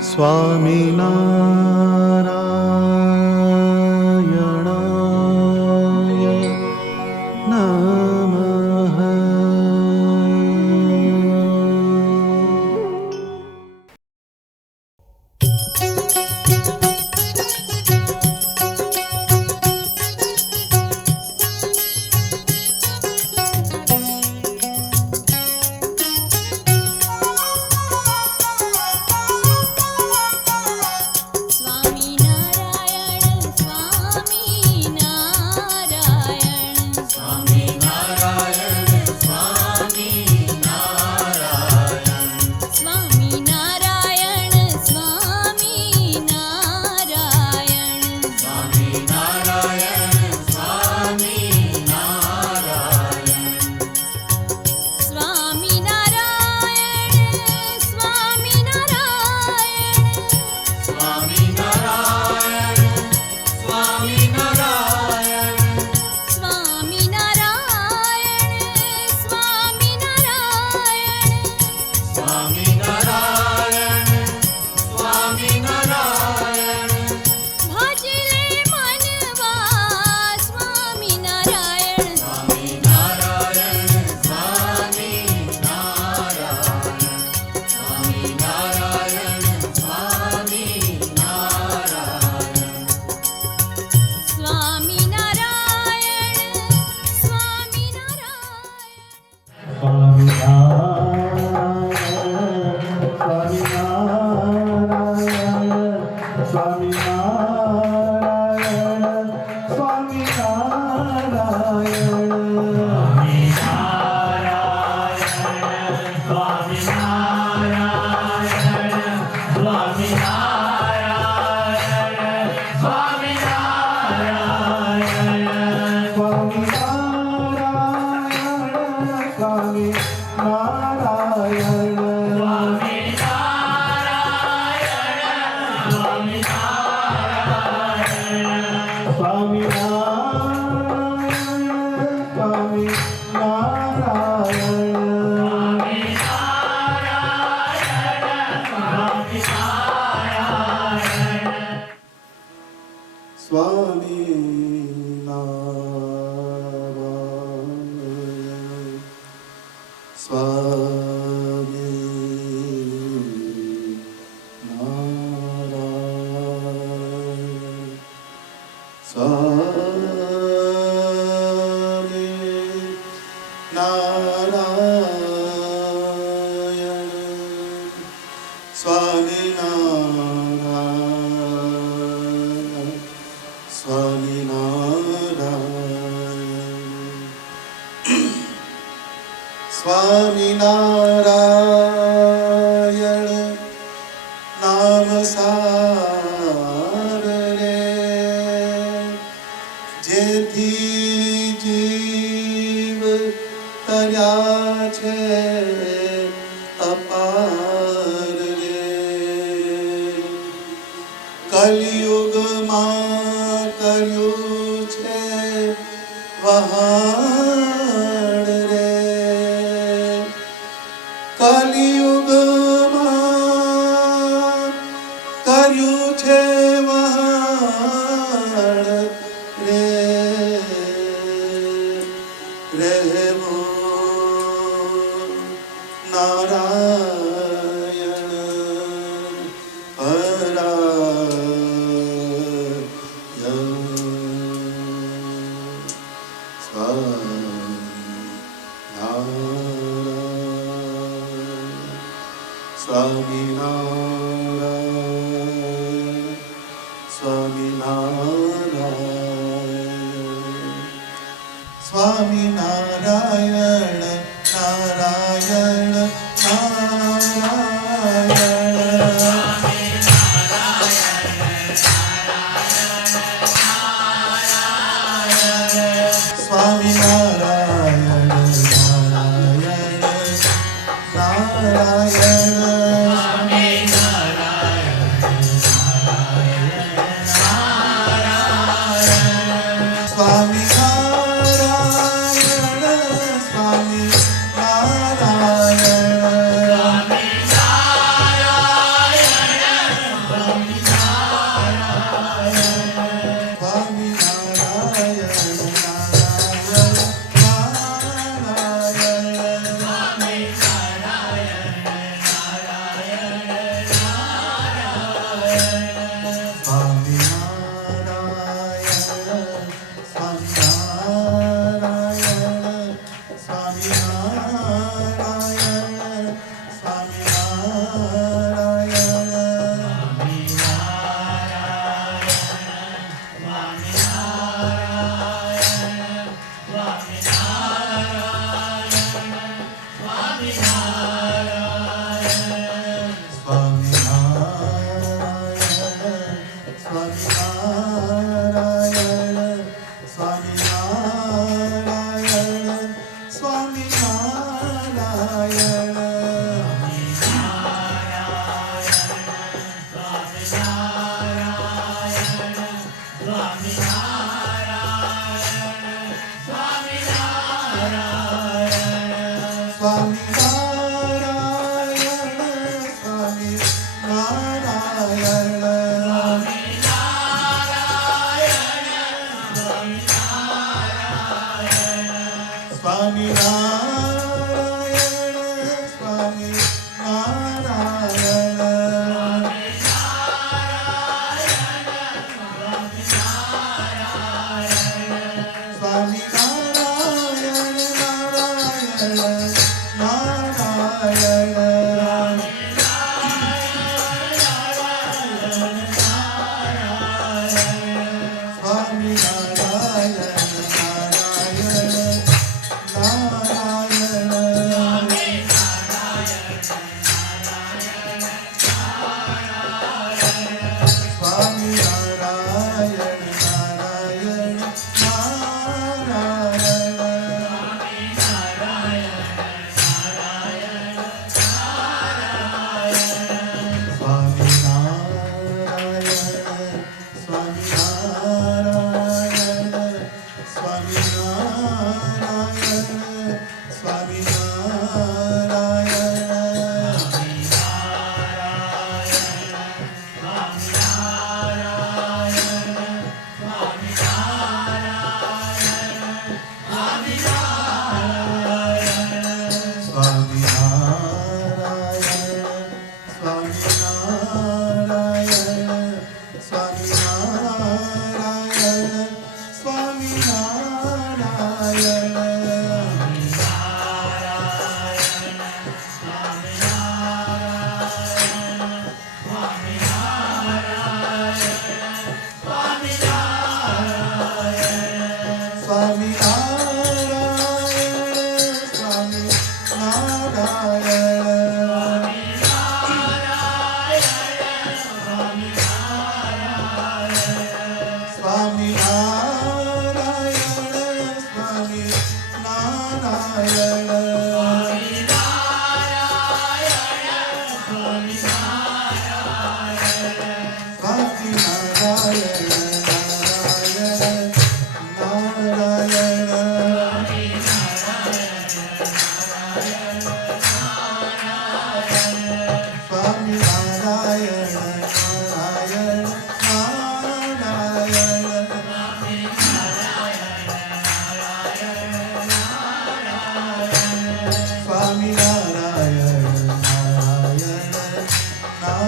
સ્વામિનારાયણાય નમઃ. સ્વામિનારાયણ નામ સાર રે, જેથી જીવ તર્યા છે અપાર રે. કલિયુગમાં કર્યું છે વહાણ રે, કલિયુગમાં કર્યું છે વહાણ રે. રહેવો નારાયણ પરાય સ્વામિનારાયણ સ્વામિનારાયણ સ્વામિનારાયણ નારાયણ નારાયણ સ્વામિનારાયણ નારાયણ સ્વામિનારાયણ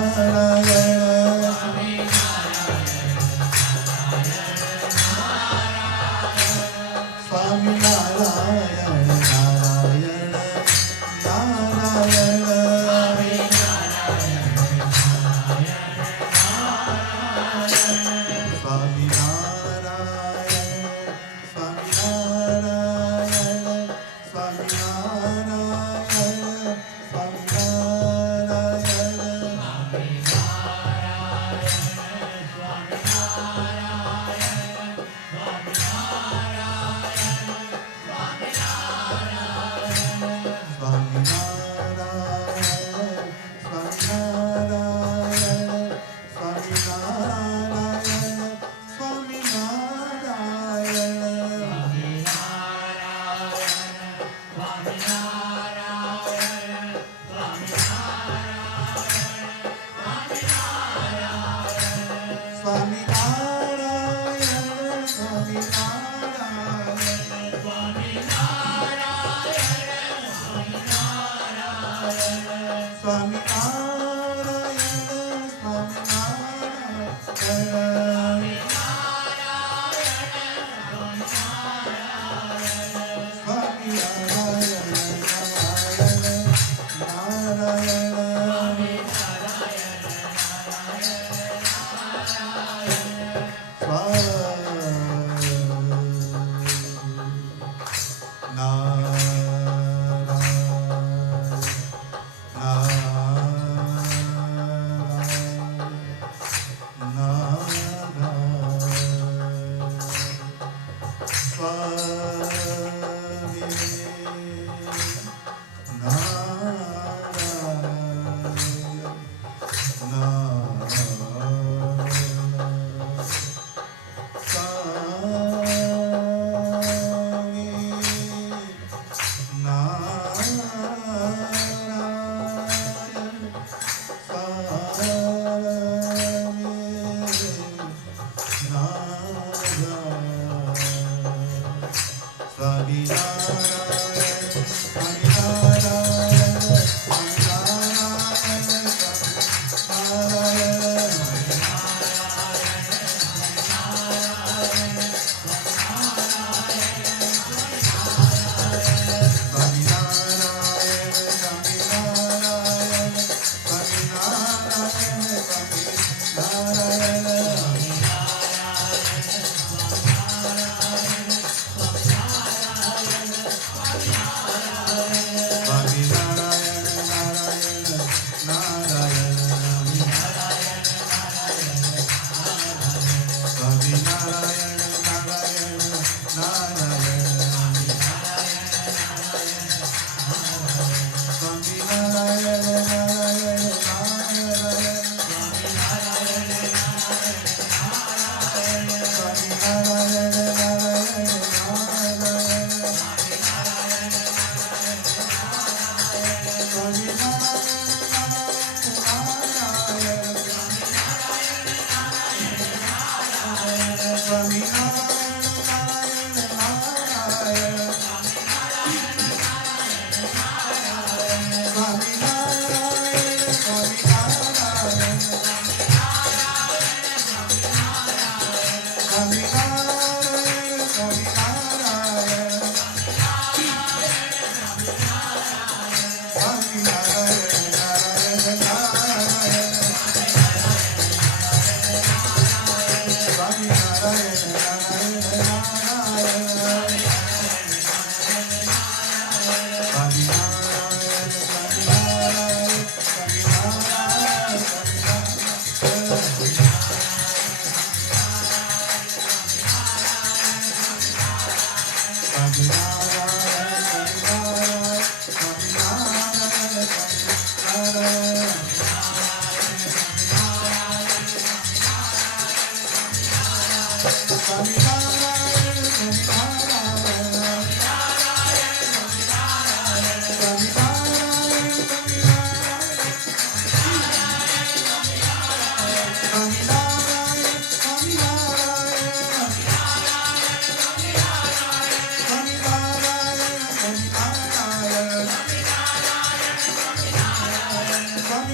Swami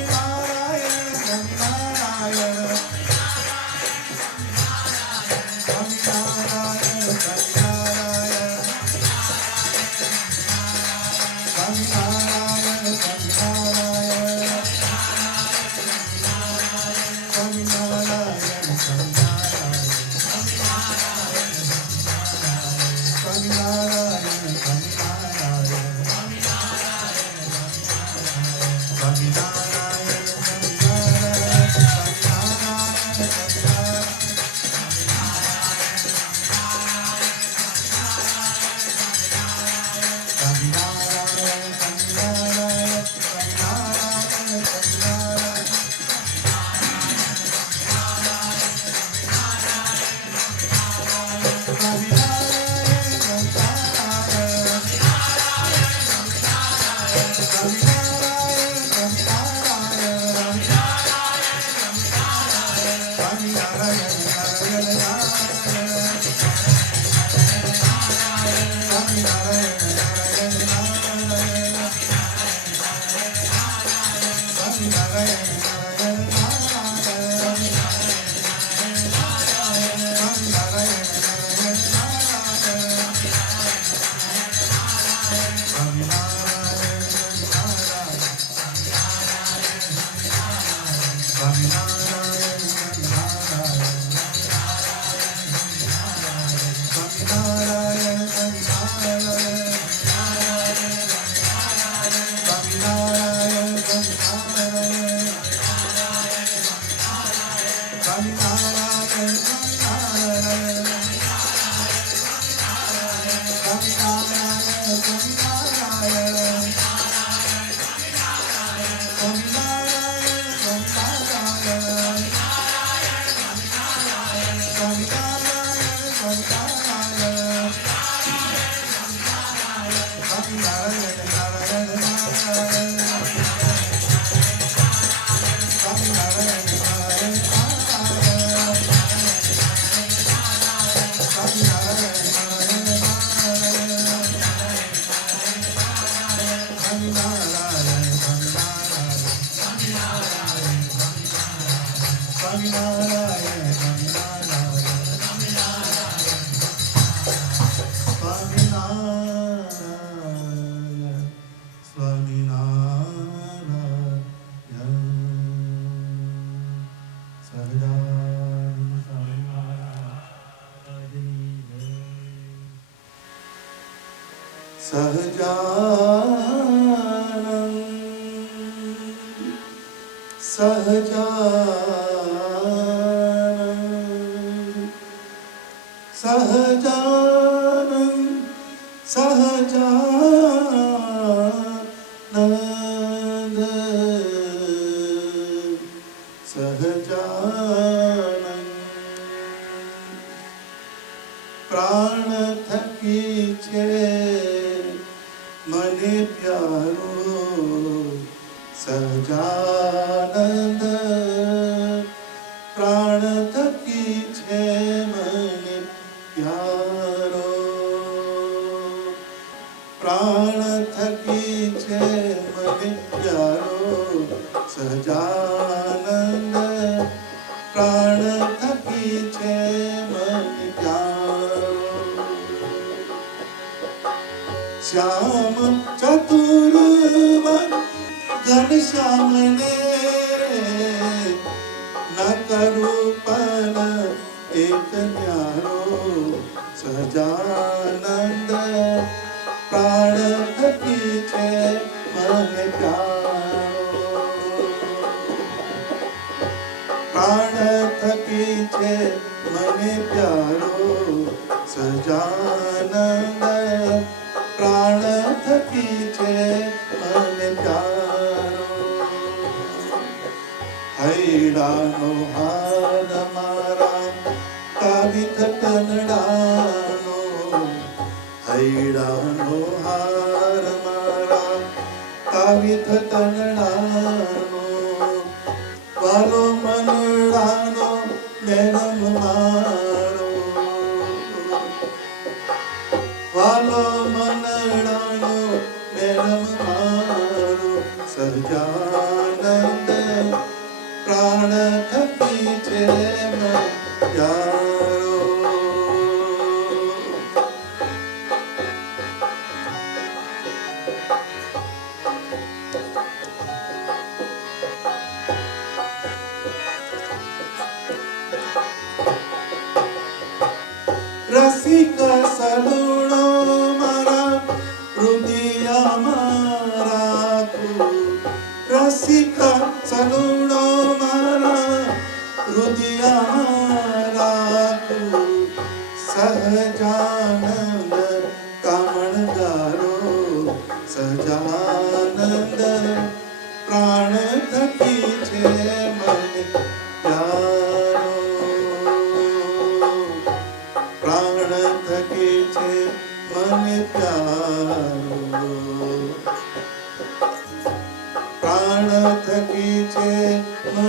Narayana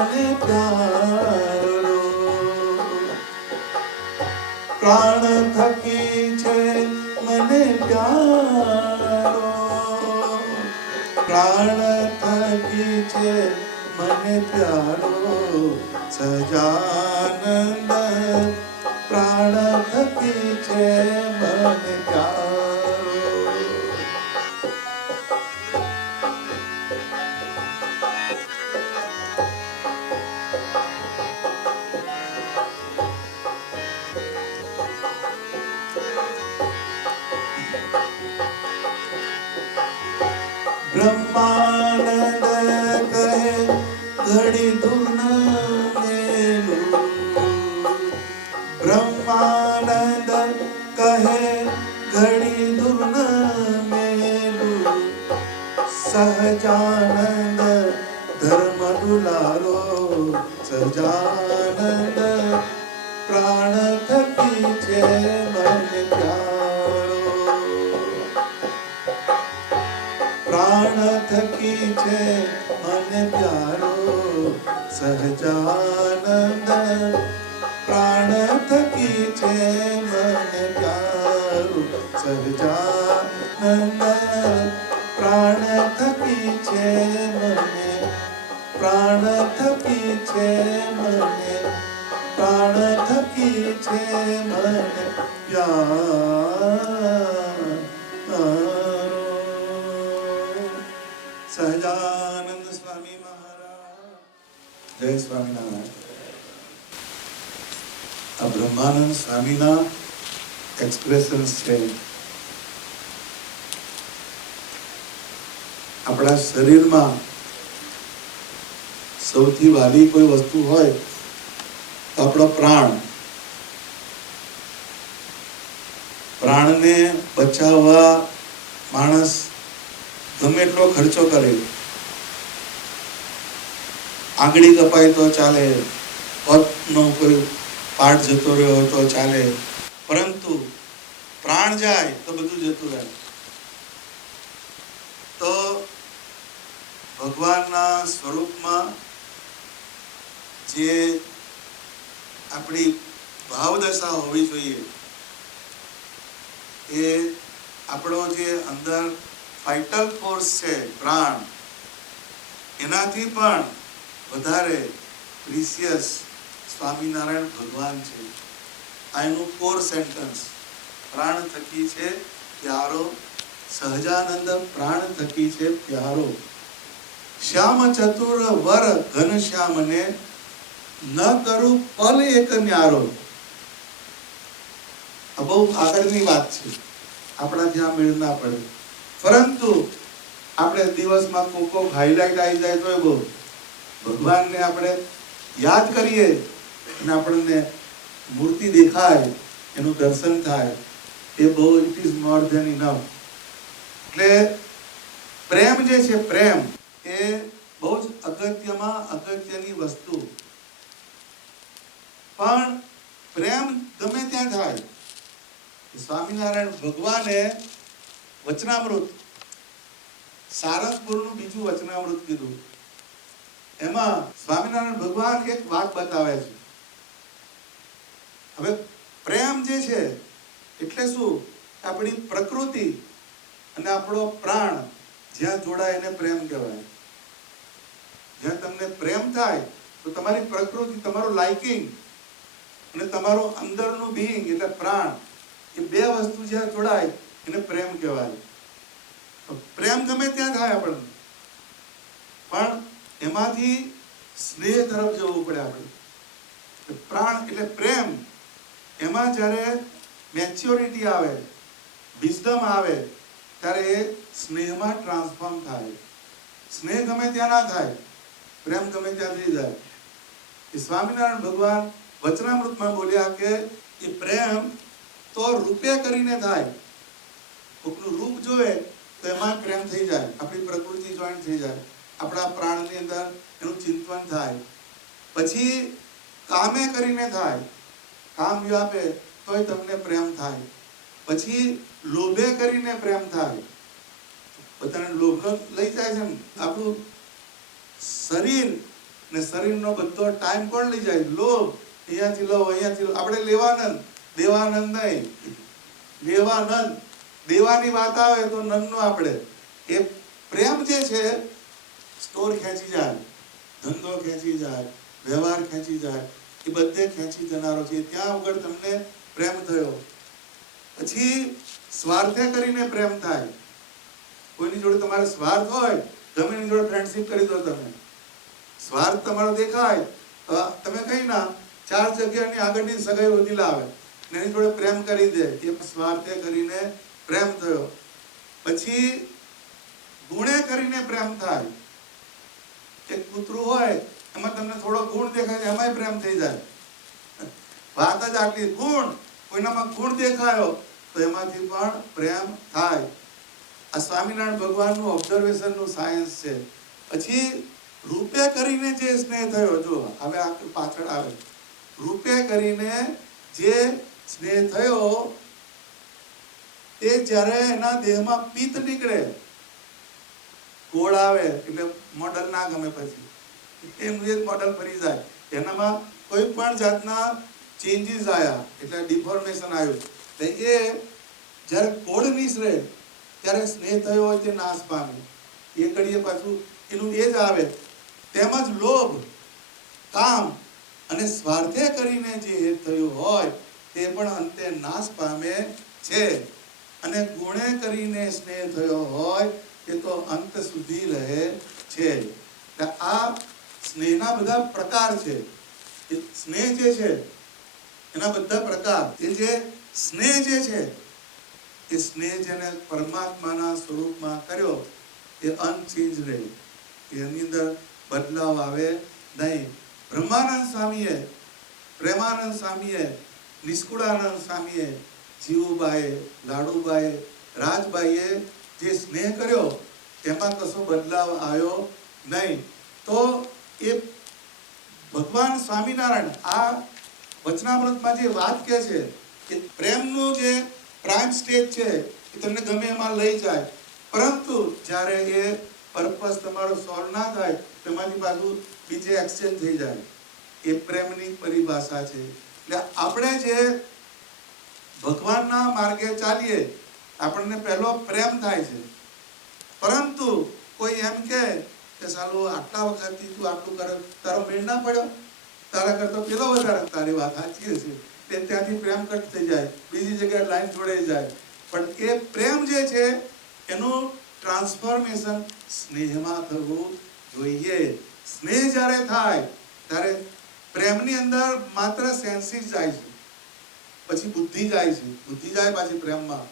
મને પ્યારો પ્રાણ થકી છે મને પ્યારો પ્રાણ થકી છે મને પ્યારો સહજાનંદ પ્રાણ થકી છે મને પ્યારો બ્રહ્માનંદ કહે ઘડી ધૂન મેલું બ્રહ્માનંદ કહે ઘડી ધૂન મેલું સહજાનંદ ધર્મ દુલારો સહજાનંદ પ્રાણ થકી છે મને પ્યારો પ્રાણ થકી છે મને પ્યારો સહજાનંદ પ્રાણ થકી છે મને પ્યારો સહજાનંદ પ્રાણ થકી છે મને પ્રાણ થકી છે મને પ્રાણ થકી છે મને પ્યારો સહજાનંદ સ્વામી મહારાજ જય સ્વામિનારાયણ આ બ્રહ્માનંદ સ્વામીના એક્સપ્રેશન્સ છે આપણા શરીરમાં સૌથી વાલી કોઈ વસ્તુ હોય તો આપણો પ્રાણને બચાવવા માણસ ગમે એટલો ખર્ચો કરે આંગળી કપાય તો ચાલે પગનો કોઈ પાર્ટ જતો રહ્યો હોય તો ચાલે પરંતુ પ્રાણ જાય તો બધું જતું રહે તો ભગવાનના સ્વરૂપમાં જે આપણી ભાવદશા હોવી જોઈએ એ આપણો જે અંદર વાઇટલ ફોર્સ છે પ્રાણ એનાથી પણ વધારે પ્રિસિયસ સ્વામિનારાયણ ભગવાન છે આ એનું કોર સેન્ટન્સ પ્રાણ થકી છે પ્યારો સહજાનંદ પ્રાણ થકી છે પ્યારો શ્યામ ચતુર વર ઘન શ્યામને ન કરું પલ એક ન્યારો આ બહુ આગળની વાત છે આપણા ત્યાં મેળ ના પડે પરંતુ આપણે દિવસમાં કોક હાઈલાઈટ આવી જાય તો બહુ ભગવાનને આપણે યાદ કરીએ અને આપણને મૂર્તિ દેખાય એનું દર્શન થાય એ બહુ it is more than enough એટલે પ્રેમ જે છે પ્રેમ એ બહુ જ અગત્યની વસ્તુ પણ પ્રેમ ગમે ત્યાં થાય સ્વામિનારાયણ ભગવાને વચનામૃત સારંગપુરનું બીજું વચનામૃત કીધું એમાં સ્વામિનારાયણ ભગવાન એક વાત બતાવે છે હવે પ્રેમ જે છે એટલે શું આપણી પ્રકૃતિ અને આપણો પ્રાણ જ્યાં જોડાય એને પ્રેમ કહેવાય જ્યાં તમને પ્રેમ થાય તો તમારી પ્રકૃતિ તમારું લાઇકિંગ અને તમારું અંદરનું બીઈંગ એટલે પ્રાણ એ બે વસ્તુ જ્યાં જોડાય એને પ્રેમ કહેવાય પ્રેમ ગમે ત્યાં થાય આપણને પણ એમાંથી સ્નેહ તરફ જવું પડે આપણે પ્રાણ એટલે પ્રેમ એમાં જ્યારે મેચ્યોરિટી આવે વિઝડમ આવે ત્યારે એ સ્નેહમાં ટ્રાન્સફોર્મ થાય સ્નેહ ગમે ત્યાં ના થાય પ્રેમ ગમે ત્યાં થઈ જાય એ સ્વામિનારાયણ ભગવાન વચનામૃતમાં બોલ્યા કે એ પ્રેમ તો રૂપે કરીને થાય કોકનું રૂપ જોવે તો એમાં પ્રેમ થઈ જાય આપણી પ્રકૃતિ જોઈન્ટ થઈ જાય આપણા પ્રાણની અંદર એનું ચિંતન થાય પછી કામે કરીને થાય કામ વ્યાપે તોય તમને પ્રેમ થાય પછી લોભે કરીને પ્રેમ થાય બધાને લોભ લઈ જાય છે આપણું શરીર ને શરીરનો બધો ટાઈમ કોણ લઈ જાય? લોભ. અહીંયાથી લો, અહીંયાથી લો. આપણે લેવાનંદ, દેવાનંદ નહીં. લેવાનંદ, દેવાની વાત આવે તો નંદનો આપણે. એ પ્રેમ જે છે સ્ટોર ખેંચી જાય, ધંધો ખેંચી જાય, વ્યવહાર ખેંચી જાય, એ બધે ખેંચી જનારો છે. ત્યાં વગર તમને પ્રેમ થયો. પછી સ્વાર્થે કરીને પ્રેમ થાય. કોઈની જોડે તમારે સ્વાર્થ હોય, ગમે એની જોડે ફ્રેન્ડશિપ કરી દો તમે. સ્વાર્થ તમારો દેખાય, તમે કઈ ના 4 જગ્યાની આગળની સગાઈ વધી લાવે ને એની જોડે પ્રેમ કરી દે, એ સ્વાર્થે કરીને પ્રેમ થયો. પછી ગુણે કરીને પ્રેમ થાય. એક કૂતરું હોય, એમાં તમને થોડો ગુણ દેખાય તો એમાંય પ્રેમ થઈ જાય. વાત જ આટલી. ગુણ, કોઈનામાં ગુણ દેખાયો તો એમાંથી પણ પ્રેમ થાય. આ સ્વામિનારાયણ ભગવાનનું ઓબ્ઝર્વેશનનું સાયન્સ છે. પછી રૂપે કરીને જે સ્નેહ થયો, જો હવે આ પાછળ આવે, રૂપે કરીને જે સ્નેહ થયો તે જ્યારે એના દેહમાં પિત્ત નીકળે, કોળ આવે એટલે મોડલ ના ગમે, પછી એનું એક મોડલ ફરી જાય, એનામાં કોઈ પણ જાતના ચેન્જીસ આવ્યા એટલે ડિફોર્મેશન આવ્યું. એટલે એ જ્યારે કોળ નીસરે ત્યારે સ્નેહ થયો હોય તે નાશ પામે. એ કડીએ પાછું એનું એ જ આવે. તેમજ લોભ, કામ અને સ્વાર્થે કરીને જે થયું હોય તે પણ અંતે નાશ પામે છે. અને ગુણે કરીને સ્નેહ થયો હોય તે તો અંત સુધી રહે છે. આ સ્નેહના બધા પ્રકાર છે. એ સ્નેહ જે છે એના બધા પ્રકાર. એ જે સ્નેહ જે છે એ સ્નેહ જેને પરમાત્માના સ્વરૂપમાં કર્યો એ અનચેન્જ રહે, એની અંદર બદલાવ આવે નહીં. બ્રહ્માનંદ સ્વામીએ, પ્રેમાનંદ સ્વામીએ, નિષ્કુળાનંદ સ્વામીએ, જીવુબાઈએ, લાડુબાઈએ, રાજબાઈએ જે સ્નેહ કર્યો એમાં કશો બદલાવ આવ્યો નહીં. તો એ ભગવાન સ્વામિનારાયણ આ વચનામૃતમાં જે વાત કહે છે કે પ્રેમનું જે પ્રાઇમ સ્ટેજ છે એ તમને ગમે એમાં લઈ જાય, પરંતુ જ્યારે એ પર્પસ તમારો સોલ્વ ના થાય તેમાંથી પાછું બીજે એક્સચેન્જ થઈ જાય. એ પ્રેમની પરિભાષા છે. એટલે આપણે જે ભગવાનના માર્ગે ચાલીએ, આપણને પહેલો પ્રેમ થાય છે. પરંતુ કોઈ એમ કે સાલું આટલા વખતથી તું આટલું કરે, તારો મેળ ના પડ્યો, તારા કરતો પેલો વધારે. તારી વાત સાચી છે. તે ત્યાંથી પ્રેમ કટ થઈ જાય, બીજી જગ્યાએ લાઈન જોડાઈ જાય. પણ એ પ્રેમ જે છે એનું ટ્રાન્સફોર્મેશન સ્નેહમાં થવું જોઈએ. સ્નેહ જ્યારે થાય ત્યારે પ્રેમની અંદર માત્ર સેન્સીસ જાય છે, પછી બુદ્ધિ જાય છે, બુદ્ધિ જાય પાછી પ્રેમમાં.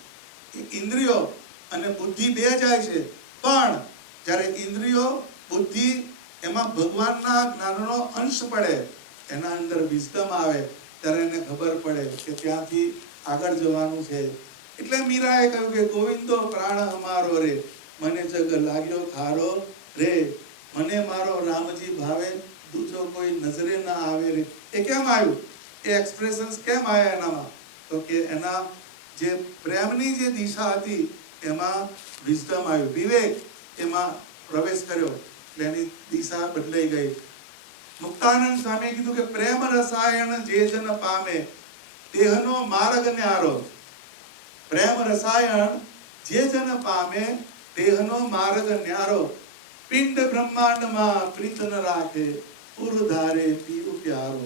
ઇન્દ્રિયો અને બુદ્ધિ બે જાય છે. પણ જ્યારે ઇન્દ્રિયો, બુદ્ધિ એમાં ભગવાનના જ્ઞાનનો અંશ પડે, એના અંદર વિઝડમ આવે, ત્યારે એને ખબર પડે કે ત્યાંથી આગળ જવાનું છે. એટલે મીરાએ કહ્યું કે ગોવિંદો પ્રાણ અમારો રે, મને જગ લાગ્યો ખારો રે, મને મારો રામજી ભાવે, દૂજો કોઈ નજરે ના આવે રે. એ કેમ આવ્યું? એ એક્સપ્રેશન્સ કેમ આવ્યા એનામાં? તો કે એના જે પ્રેમની જે દિશા હતી એમાં વિઝડમ આવ્યું, વિવેક એમાં પ્રવેશ કર્યો, એટલે એની દિશા બદલાઈ ગઈ. મુક્તાનંદ સ્વામીએ કીધું કે પ્રેમ રસાયણ જે જન પામે, દેહનો માર્ગ ન્યારો. પ્રેમ રસાયણ જે જન પામે, દેહનો માર્ગ ન્યારો. પિંડ બ્રહ્માંડમાં પ્રીત ન રાખે, પુર ધારે પીવું પ્યારો.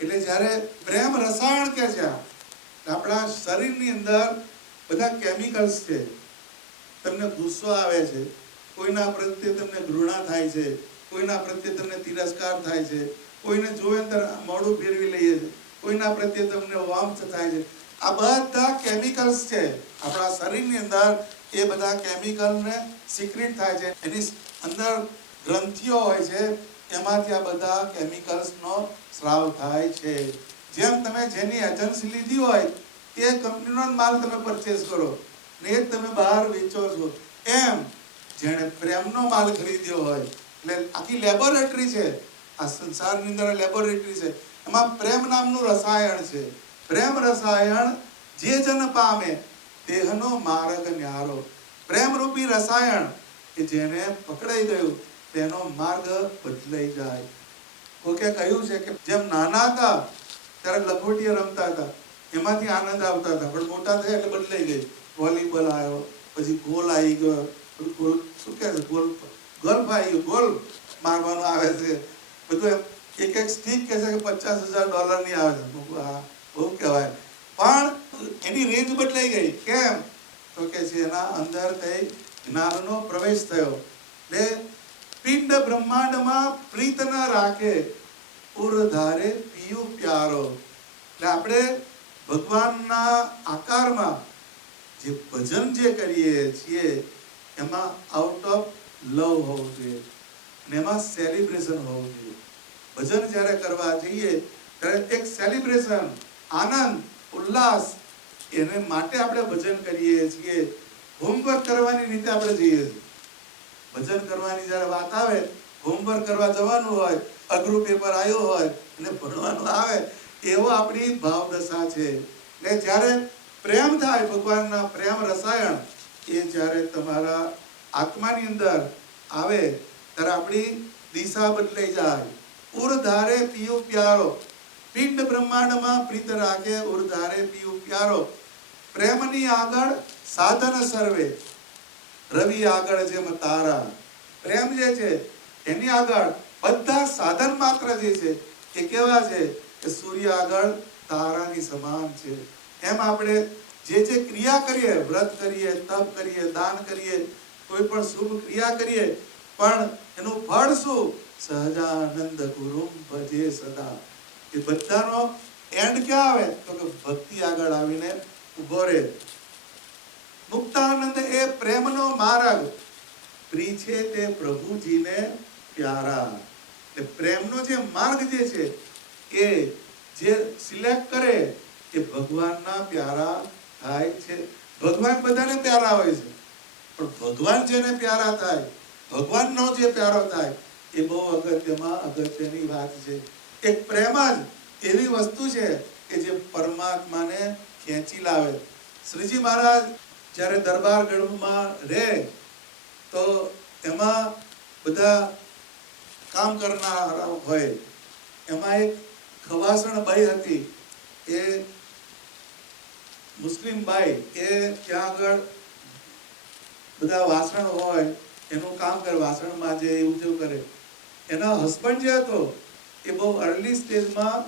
એટલે જ્યારે પ્રેમ રસાયણ કે છે, આપણા શરીરની અંદર બધા કેમિકલ્સ છે. તમને ગુસ્સો આવે છે, કોઈના પ્રત્યે તમને ઘૃણા થાય છે, કોઈના પ્રત્યે તમને તિરસ્કાર થાય છે, કોઈને જોવે ત્યારે મોઢું ફેરવી લઈએ છે, કોઈના પ્રત્યે તમને વાંચ થાય છે. આ બધા કેમિકલ્સ છે આપણા શરીરની અંદર. એ બધા કેમિકલને સિક્રેટ થાય છે. એની અંદર ગ્રંથિઓ હોય છે, એમાંથી આ બધા કેમિકલ્સનો સ્રાવ થાય છે. જેમ તમે જેની એજન્સી લીધી હોય એ કંપનીનો માલ તમે પરચેસ કરો ને એ તમે બહાર વેચો છો, એમ જેણે પ્રેમનો માલ ખરીદ્યો હોય, એટલે આખી લેબોરેટરી છે આ સંસારની અંદર. લેબોરેટરી છે, એમાં પ્રેમ નામનું રસાયણ છે. પ્રેમ રસાયણ જે જન પામે, દેહનો માર્ગ ન્યારો. પ્રેમ રૂપી રસાયણ કે જેને પકડાઈ ગયું તેનો માર્ગ બદલાઈ જાય. કોકે કહ્યું છે કે જેમ નાના હતા ત્યારે લખોટીએ રમતા હતા, એમાંથી આનંદ આવતા હતા, પણ મોટા થયા એટલે બદલાઈ ગઈ. વોલીબોલ આવ્યો, પછી ગોલ આવી ગયો, ગોલ શું કહે છે, ગોલ્ફ આવી ગયો, ગોલ્ફ મારવાનું આવે છે બધું. એમ એક એક સ્ટીક કહે છે કે $50,000 ની આવે છે. આ બહુ કહેવાય, પણ એની રેન્જ બદલાઈ ગઈ. કેમ? તો કે છે એના અંદર કઈ જ્ઞાનનો પ્રવેશ થયો. એટલે પિંડ બ્રહ્માંડમાં પ્રીત ન રાખે, ઉર ધારે પિયું પ્યારો. એટલે આપણે ભગવાનના આકારમાં જે ભજન જે કરીએ છીએ એમાં આઉટ ઓફ લવ હોવું જોઈએ અને એમાં સેલિબ્રેશન હોવું જોઈએ. ભજન જ્યારે કરવા જઈએ ત્યારે એક સેલિબ્રેશન, આનંદ, ઉલ્લાસ, એને માટે આપણે ભજન કરીએ છીએ. હોમવર્ક કરવાની રીતે આપણે જઈએ છીએ. ભજન કરવાની જ્યારે વાત આવે, હોમવર્ક કરવા જવાનું હોય, અઘરું પેપર આવ્યું હોય અને ભણવાનું આવે, એવો આપણી ભાવદશા છે. એટલે જ્યારે પ્રેમ થાય, ભગવાનના પ્રેમ રસાયણ એ જ્યારે તમારા આત્માની અંદર આવે ત્યારે આપણી દિશા બદલાઈ જાય. ઉર ધારે પીયું પ્યારો, પિંડ બ્રહ્માંડમાં પ્રીત રાખે, ઉર ધારે પીયું પ્યારો. પ્રેમની આગળ સાધન સર્વે, રવિ આગળ જેમ તારા. પ્રેમ જે છે એની આગળ બધા સાધન માત્ર જે છે એ કેવા છે કે સૂર્ય આગળ તારાની સમાન છે. એમ આપણે જે જે ક્રિયા કરીએ, વ્રત કરીએ, તપ કરીએ, દાન કરીએ, કોઈ પણ શુભ ક્રિયા કરીએ, પણ એનું ફળ શું? સહજાનંદ ગુરુમ ભજે સદા. એ બધાનો એન્ડ ક્યાં આવે? તો કે ભક્તિ આગળ આવીને ઉભો રહે. મુક્તાનંદ એ પ્રેમનો માર્ગ, પ્રિય છે તે પ્રભુજીને પ્યારા. એટલે પ્રેમનો જે માર્ગ જે છે એ જે સિલેક્ટ કરે એ ભગવાનના પ્યારા થાય છે. ભગવાન બધાને પ્યારા હોય છે, પણ ભગવાન જેને પ્યારા થાય, ભગવાનનો જે પ્યારો થાય, એ બહુ અગત્યની વાત છે. એક પ્રેમ જ એવી વસ્તુ છે કે જે પરમાત્માને ખેંચી લાવે. શ્રીજી મહારાજ જ્યારે દરબાર ગઢમાં રહે તો એમાં બધા કામ કરનારા હોય. એમાં એક ખવાસણ બાઈ હતી, એ મુસ્લિમ બાઈ, એ ત્યાં આગળ બધા વાસણ હોય એનું કામ કરે, વાસણમાં જે એવું તેવું કરે. એના હસબન્ડ જે હતો એ બહુ અર્લી સ્ટેજમાં,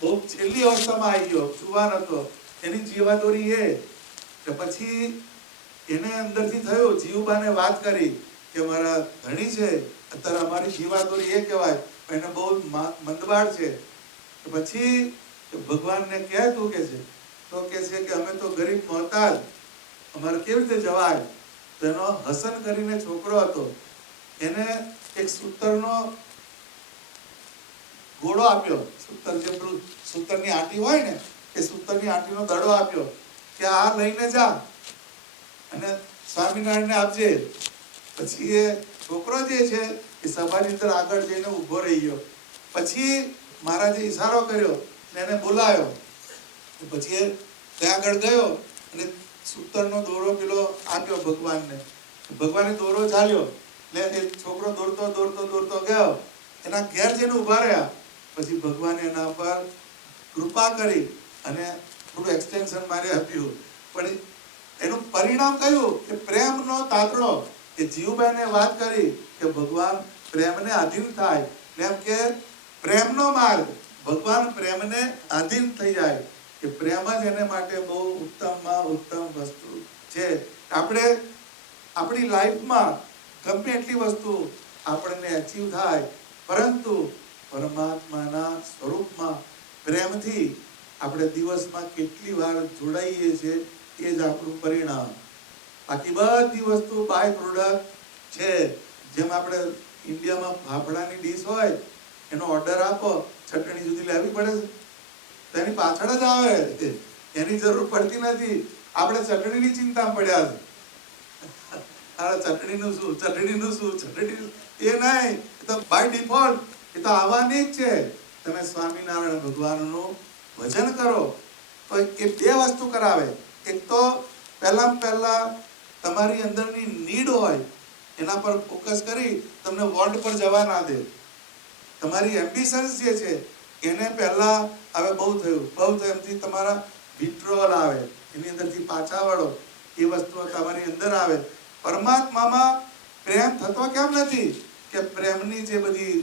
બહુ છેલ્લી અવસ્થામાં આવી ગયો, જુવાન હતો. એની જીવાદોરી એ કે પછી એને અંદરથી થયું, જીવબાને વાત કરી કે મારા ધણી છે અત્યારે અમારી જીવાદોરી એ કહેવાય, એને બહુ મંદવાડ છે. પછી ભગવાનને કહે તું કે છે, તો કે છે કે અમે તો ગરીબ મોહતાજ, અમારે કેવી રીતે જવાય? તો એનો હસન કરીને છોકરો હતો, એને એક સૂતરનો ઘોડો આપ્યો. સૂતર જે પેલું સૂતરની આંટી હોય ને, એ સૂતરની આંટીનો દડો આપ્યો કે આ લઈને જા અને સ્વામિનારાયણને આપજે. પછી એ છોકરો જે છે એ સભાની અંદર આગળ જઈને ઊભો રહી ગયો. પછી મહારાજે ઈશારો કર્યો ને એને બોલાયો. પછી એ ત્યાં આગળ ગયો અને સૂતરનો દોરો પેલો આપ્યો ભગવાનને. ભગવાને દોરો ચાલ્યો એટલે એ છોકરો દોડતો દોડતો દોડતો ગયો, એના ઘેર જઈને ઊભા રહ્યા. પછી ભગવાને એના પર કૃપા કરી અને થોડું એક્સટેન્શન મારે આપ્યું. પણ એનું પરિણામ કયું કે પ્રેમનો તાતડો. એ જીવબાઈને વાત કરી કે ભગવાન પ્રેમને આધીન થાય, એમ કે પ્રેમનો માર્ગ, ભગવાન પ્રેમને આધીન થઈ જાય. કે પ્રેમ જ એને માટે બહુ ઉત્તમમાં ઉત્તમ વસ્તુ છે. આપણે આપણી લાઈફમાં ગમે એટલી વસ્તુ આપણને અચીવ થાય, પરંતુ પરમાત્માના સ્વરૂપમાં પ્રેમથી આપણે દિવસમાં કેટલી વાર જોડાઈએ છીએ એ જ આપણું પરિણામ. બાકી બધી વસ્તુ બાય પ્રોડક્ટ છે. જેમ આપણે ઇન્ડિયામાં ફાફડાની ડીશ હોય, એનો ઓર્ડર આપો, ચટણી સુધી લેવી પડે છે, તો એની પાછળ જ આવે, એની જરૂર પડતી નથી. આપણે ચટણીની ચિંતા પડ્યા છે. ચટણીનું શું, ચટણીનું શું, ચટણી એ નહીં, એ તો બાય ડિફોલ્ટ એ તો આવવાની જ છે. તમે સ્વામિનારાયણ ભગવાનનું ભજન કરો તો એ બે વસ્તુ કરાવે. એક તો પહેલા તમારી અંદરની નીડ હોય એના પર ફોકસ કરી તમને વોલ્ટ પર જવા ના દે. તમારી એમ્બિશન્સ જે છે એને પહેલા હવે બહુ થયું એમથી તમારા વિડ્રોવલ આવે, એની અંદરથી પાછા વળો, એ વસ્તુઓ તમારી અંદર આવે. પરમાત્મામાં પ્રેમ થતો કેમ નથી? કે પ્રેમની જે બધી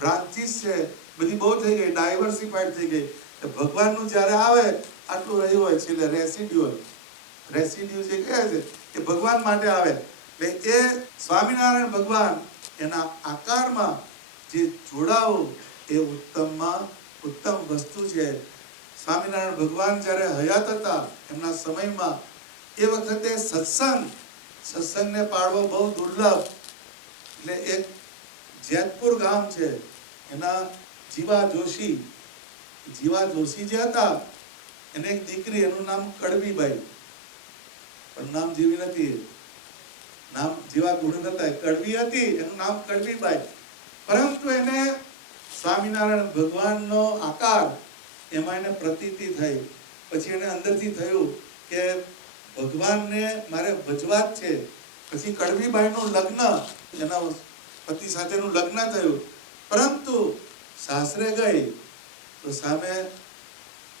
બ્રાન્ચીસ છે બધી બહુ થઈ ગઈ, ડાયવર્સિફાઈડ થઈ ગઈ. ભગવાનનું જ્યારે આવે આટલું રહ્યું હોય છે, એટલે રેસિડ્યુ જે કહે છે એ ભગવાન માટે આવે. એટલે એ સ્વામિનારાયણ ભગવાન એના આકારમાં જે જોડાવું એ ઉત્તમમાં ઉત્તમ વસ્તુ છે. સ્વામિનારાયણ ભગવાન જ્યારે હયાત હતા એમના સમયમાં, એ વખતે સત્સંગને પાળવો બહુ દુર્લભ. એટલે એક જેતપુર ગામ છે, એના જીવા જોશી જે હતા, એને એક દીકરી, એનું નામ કડવીબાઈ, પણ નામ જીવી નથી, નામ જીવા ગુણ હતા, કડવી હતી, એનું નામ કડવીબાઈ. પરંતુ એને સ્વામિનારાયણ ભગવાનનો આકાર એમાં એને પ્રતીતિ થઈ. પછી એને અંદરથી થયું કે ભગવાનને મારે ભજવા જ છે. પછી કડવીબાઈનું લગ્ન, એના પતિ સાથેનું લગ્ન થયું. પરંતુ સાસરે ગઈ તો સામે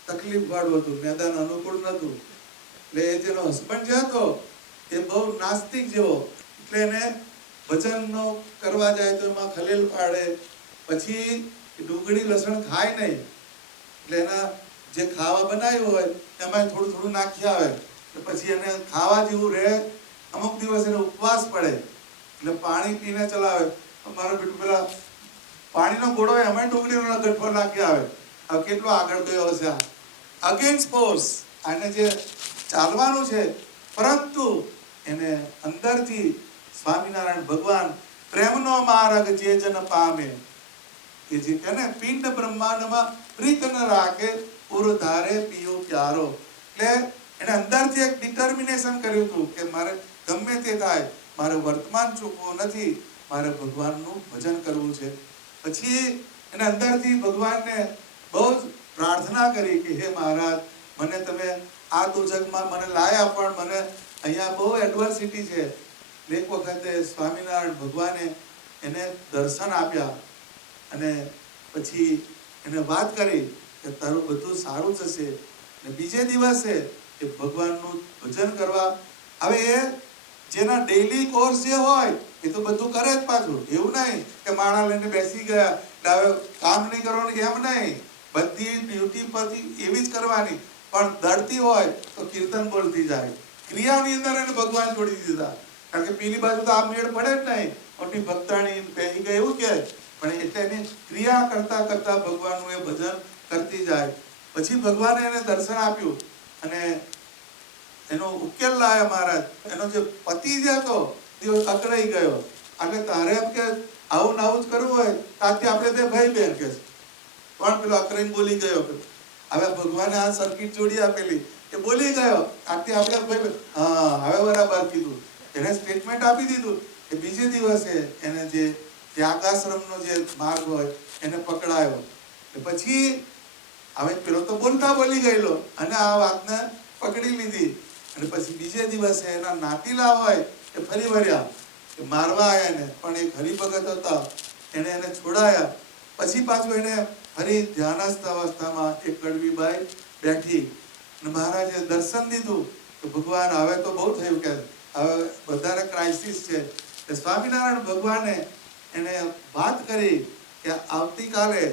તકલીફ વાળું હતું, મેદાન અનુકૂળ નતું. એટલે એ જેનો હસબન્ડ જે હતો એ બહુ નાસ્તિક જેવો, એટલે એને ભજનનો કરવા જાય તો એમાં ખલેલ પાડે. પછી ડુંગળી લસણ ખાય નહીં, એટલે એના જે ખાવા બનાવ્યું હોય એમાં થોડું થોડું નાખી આવે. એટલે પછી એને ખાવા જેવું રહે. અમુક દિવસ એને ઉપવાસ પડે, એટલે પાણી પીને ચલાવે. મારો બેટું પેલા પાણીનો ગોળો હોય એમાં ડુંગળીનો ગઠ્ઠો નાખી આવે. હવે કેટલો આગળ ગયો હશે આ અગેન્સ્ટ ફોર્સ. આને જે ચાલવાનું છે, પરંતુ એને અંદરથી સ્વામિનારાયણ ભગવાન પ્રેમનો માર્ગ જે જન પામે, કે જે કહે ને પિંડ બ્રહ્માંડમાં પ્રીત ન રાખે પુર ધારે પીયો પ્યારો. એટલે એને અંદરથી એક ડિટર્મિનેશન કર્યું હતું કે મારે ગમે તે થાય, મારે વર્તમાન ચૂકવું નથી, મારે ભગવાનનું ભજન કરવું છે. પછી એને અંદરથી ભગવાનને બહુ જ પ્રાર્થના કરી કે હે મહારાજ, મને તમે આ દુજગમાં મને લાયા, પણ મને અહીંયા બહુ એડવર્સિટી છે. એક વખતે સ્વામિનારાયણ ભગવાને એને દર્શન આપ્યા અને પછી એને વાત કરી કે તારું બધું સારું થશે. અને બીજે દિવસે એ ભગવાનનું ભજન કરવા. હવે એ જેના ડેઈલી કોર્સ જે હોય એ તો બધું કરે જ પાછું. એવું નહીં કે માળા લઈને બેસી ગયા એટલે હવે કામ નહીં કરવાનું, એમ નહીં. બધી ડ્યુટી પરથી એવી જ કરવાની, પણ દળતી હોય તો કીર્તન બોલતી જાય. ક્રિયાની અંદર એને ભગવાન છોડી દીધા, કારણ કે પેલી બાજુ તો આ મેળ પડે જ નહીં. મોટી ભક્તાણી બેસી ગઈ એવું કે, પણ એટલે એની ક્રિયા કરતા કરતા ભગવાનનું એ ભજન કરતી જાય. પછી ભગવાને એને દર્શન આપ્યું અને એનો ઉકેલ લાવ્યા મહારાજ. એનો જે પતિ જે હતો તે અકળાઈ ગયો. એટલે તારે એમ કે આવું ને આવું જ કરવું હોય ત્યાંથી આપણે તે ભાઈ બહેન કે પણ પેલો અકળાઈને બોલી ગયો. હવે ભગવાને આ સર્કિટ જોડી આપેલી કે બોલી ગયો, આથી આપણે ભાઈ હા હવે બરાબર કીધું. એને સ્ટેટમેન્ટ આપી દીધું કે બીજે દિવસે એને જે ત્યાગાશ્રમનો જે માર્ગ હોય એને પકડાયો. પછી હવે પેલો તો બોલતા બોલી ગયેલો અને આ વાતને પકડી લીધી. અને પછી બીજે દિવસે એના નાતીલા હોય એ ફરી વળ્યા, કે મારવા આવ્યા એને, પણ એક હરિભગત હતા, એને છોડાયા. પછી પાછું એને ફરી ધ્યાનસ્થ અવસ્થામાં એક કડવીબાઈ બેઠી અને મહારાજે દર્શન દીધું કે ભગવાન હવે તો બહુ થયું, કે હવે વધારે ક્રાઇસિસ છે. સ્વામિનારાયણ ભગવાને એને વાત કરી કે આવતીકાલે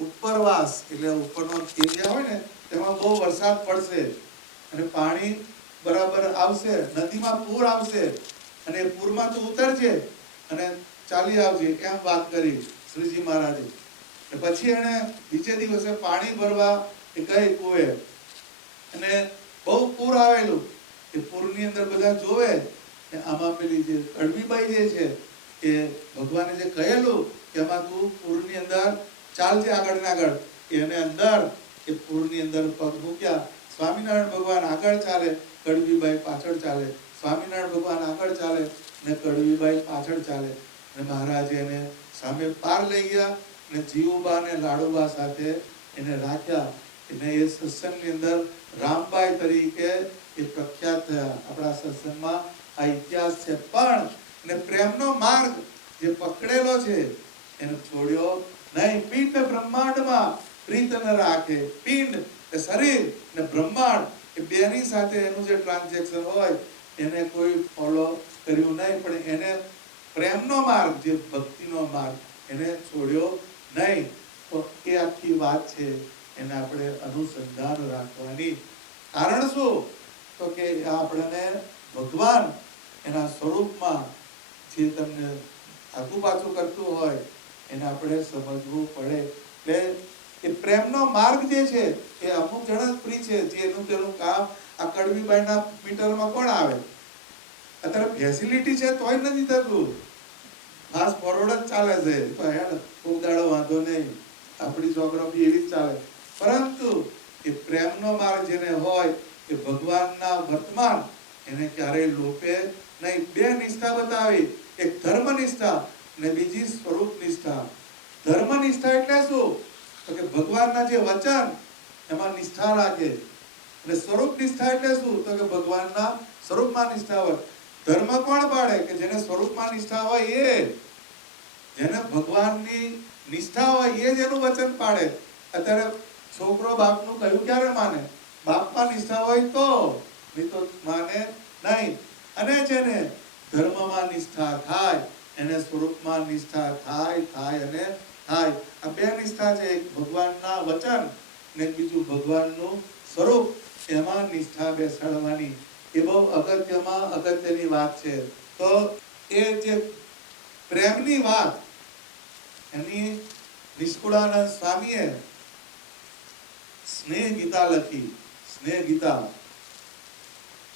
ઉપરવાસ, એટલે ઉપરનો એરિયા હોય ને તેમાં બહુ વરસાદ પડશે અને પાણી બરાબર આવશે, નદીમાં પૂર આવશે અને પૂરમાં તું ઉતરજે અને ચાલી આવજે, એમ વાત કરી શ્રીજી મહારાજે. પછી એને બીજે દિવસે પાણી ભરવા એ ગઈ કુએ અને બહુ પૂર આવેલું. એ પૂરની અંદર બધા જોવે કે આમાં પેલી જે કડવીબાઈ જે છે એ ભગવાને જે કહેલું કે એમાં તું પૂરની અંદર ચાલજે આગળ ને આગળ, એને અંદર એ પૂરની અંદર પગ મૂક્યા. સ્વામિનારાયણ ભગવાન આગળ ચાલે, કડવીબાઈ પાછળ ચાલે. સ્વામિનારાયણ ભગવાન આગળ ચાલે ને કડવીબાઈ પાછળ ચાલે. અને મહારાજે એને સામે પાર લઈ ગયા અને જીવુબા ને લાડુબા સાથે એને રાખ્યા. અને એ સત્સંગની અંદર રામબાઈ તરીકે એ પ્રખ્યાત થયા. આપણા સત્સંગમાં આ ઇતિહાસ છે. પણ ને પ્રેમનો માર્ગ જે પકડેલો છે એને છોડ્યો નહીં. પિંડ બ્રહ્માંડમાં પ્રીત ન રાખે. પિંડ એ શરીર ને બ્રહ્માંડ એ બેની સાથે એનું જે ટ્રાન્ઝેક્શન હોય એને કોઈ ફોલો કર્યું નહીં, પણ એને પ્રેમનો માર્ગ, જે ભક્તિનો માર્ગ, એને છોડ્યો નહીં. તો એ આખી વાત છે, એને આપણે અનુસંધાન રાખવાની. કારણ શું? તો કે આપણને ભગવાન એના સ્વરૂપમાં જે તમને આગુ પાછું કરતું હોય એને આપણે સમજવું પડે. એટલે એ પ્રેમનો માર્ગ જે છે એ અમુક જણ ફ્રી છે, જે એનું તેનું કામ. આ કડવીબાઈના મીટરમાં કોણ આવે? અત્યારે ફેસિલિટી છે તોય નથી થતું. ફાસ્ટ ફોરવર્ડ જ ચાલે છે, તો હેડ ખૂબ દાડો વાંધો નહીં, આપણી જોગ્રાફી એવી જ ચાલે. પરંતુ એ પ્રેમનો માર્ગ જેને હોય એ ભગવાનના વર્તમાન એને ક્યારેય લોપે નહીં. બે નિષ્ઠા બતાવી, એક ધર્મ નિષ્ઠા ને બીજી સ્વરૂપ નિષ્ઠા. ધર્મ નિષ્ઠા એટલે શું? તો કે ભગવાનના જે વચન એમાં નિષ્ઠા રાખે. અને સ્વરૂપ નિષ્ઠા એટલે શું? તો કે ભગવાનના સ્વરૂપમાં નિષ્ઠા હોય. ધર્મ કોણ પાડે? કે જેને સ્વરૂપમાં નિષ્ઠા હોય એ, જેને ભગવાનની નિષ્ઠા હોય એ જ એનું વચન પાડે. અત્યારે છોકરો બાપનું કહ્યું ક્યારે માને? બાપમાં નિષ્ઠા હોય તો, નહીં તો માને નહીં. અને જેને ધર્મમાં નિષ્ઠા થાય એને સ્વરૂપમાં નિષ્ઠા થાય અને થાય. આ બે નિષ્ઠા છે, એક ભગવાનના વચન ને બીજું ભગવાનનું સ્વરૂપ. એમાં નિષ્ઠા બેસાડવાની એ બહુ અગત્યની વાત છે. તો એ જે પ્રેમની વાત એની નિષ્કુળાનંદ સ્વામીએ સ્નેહ ગીતા લખી. સ્નેહ ગીતા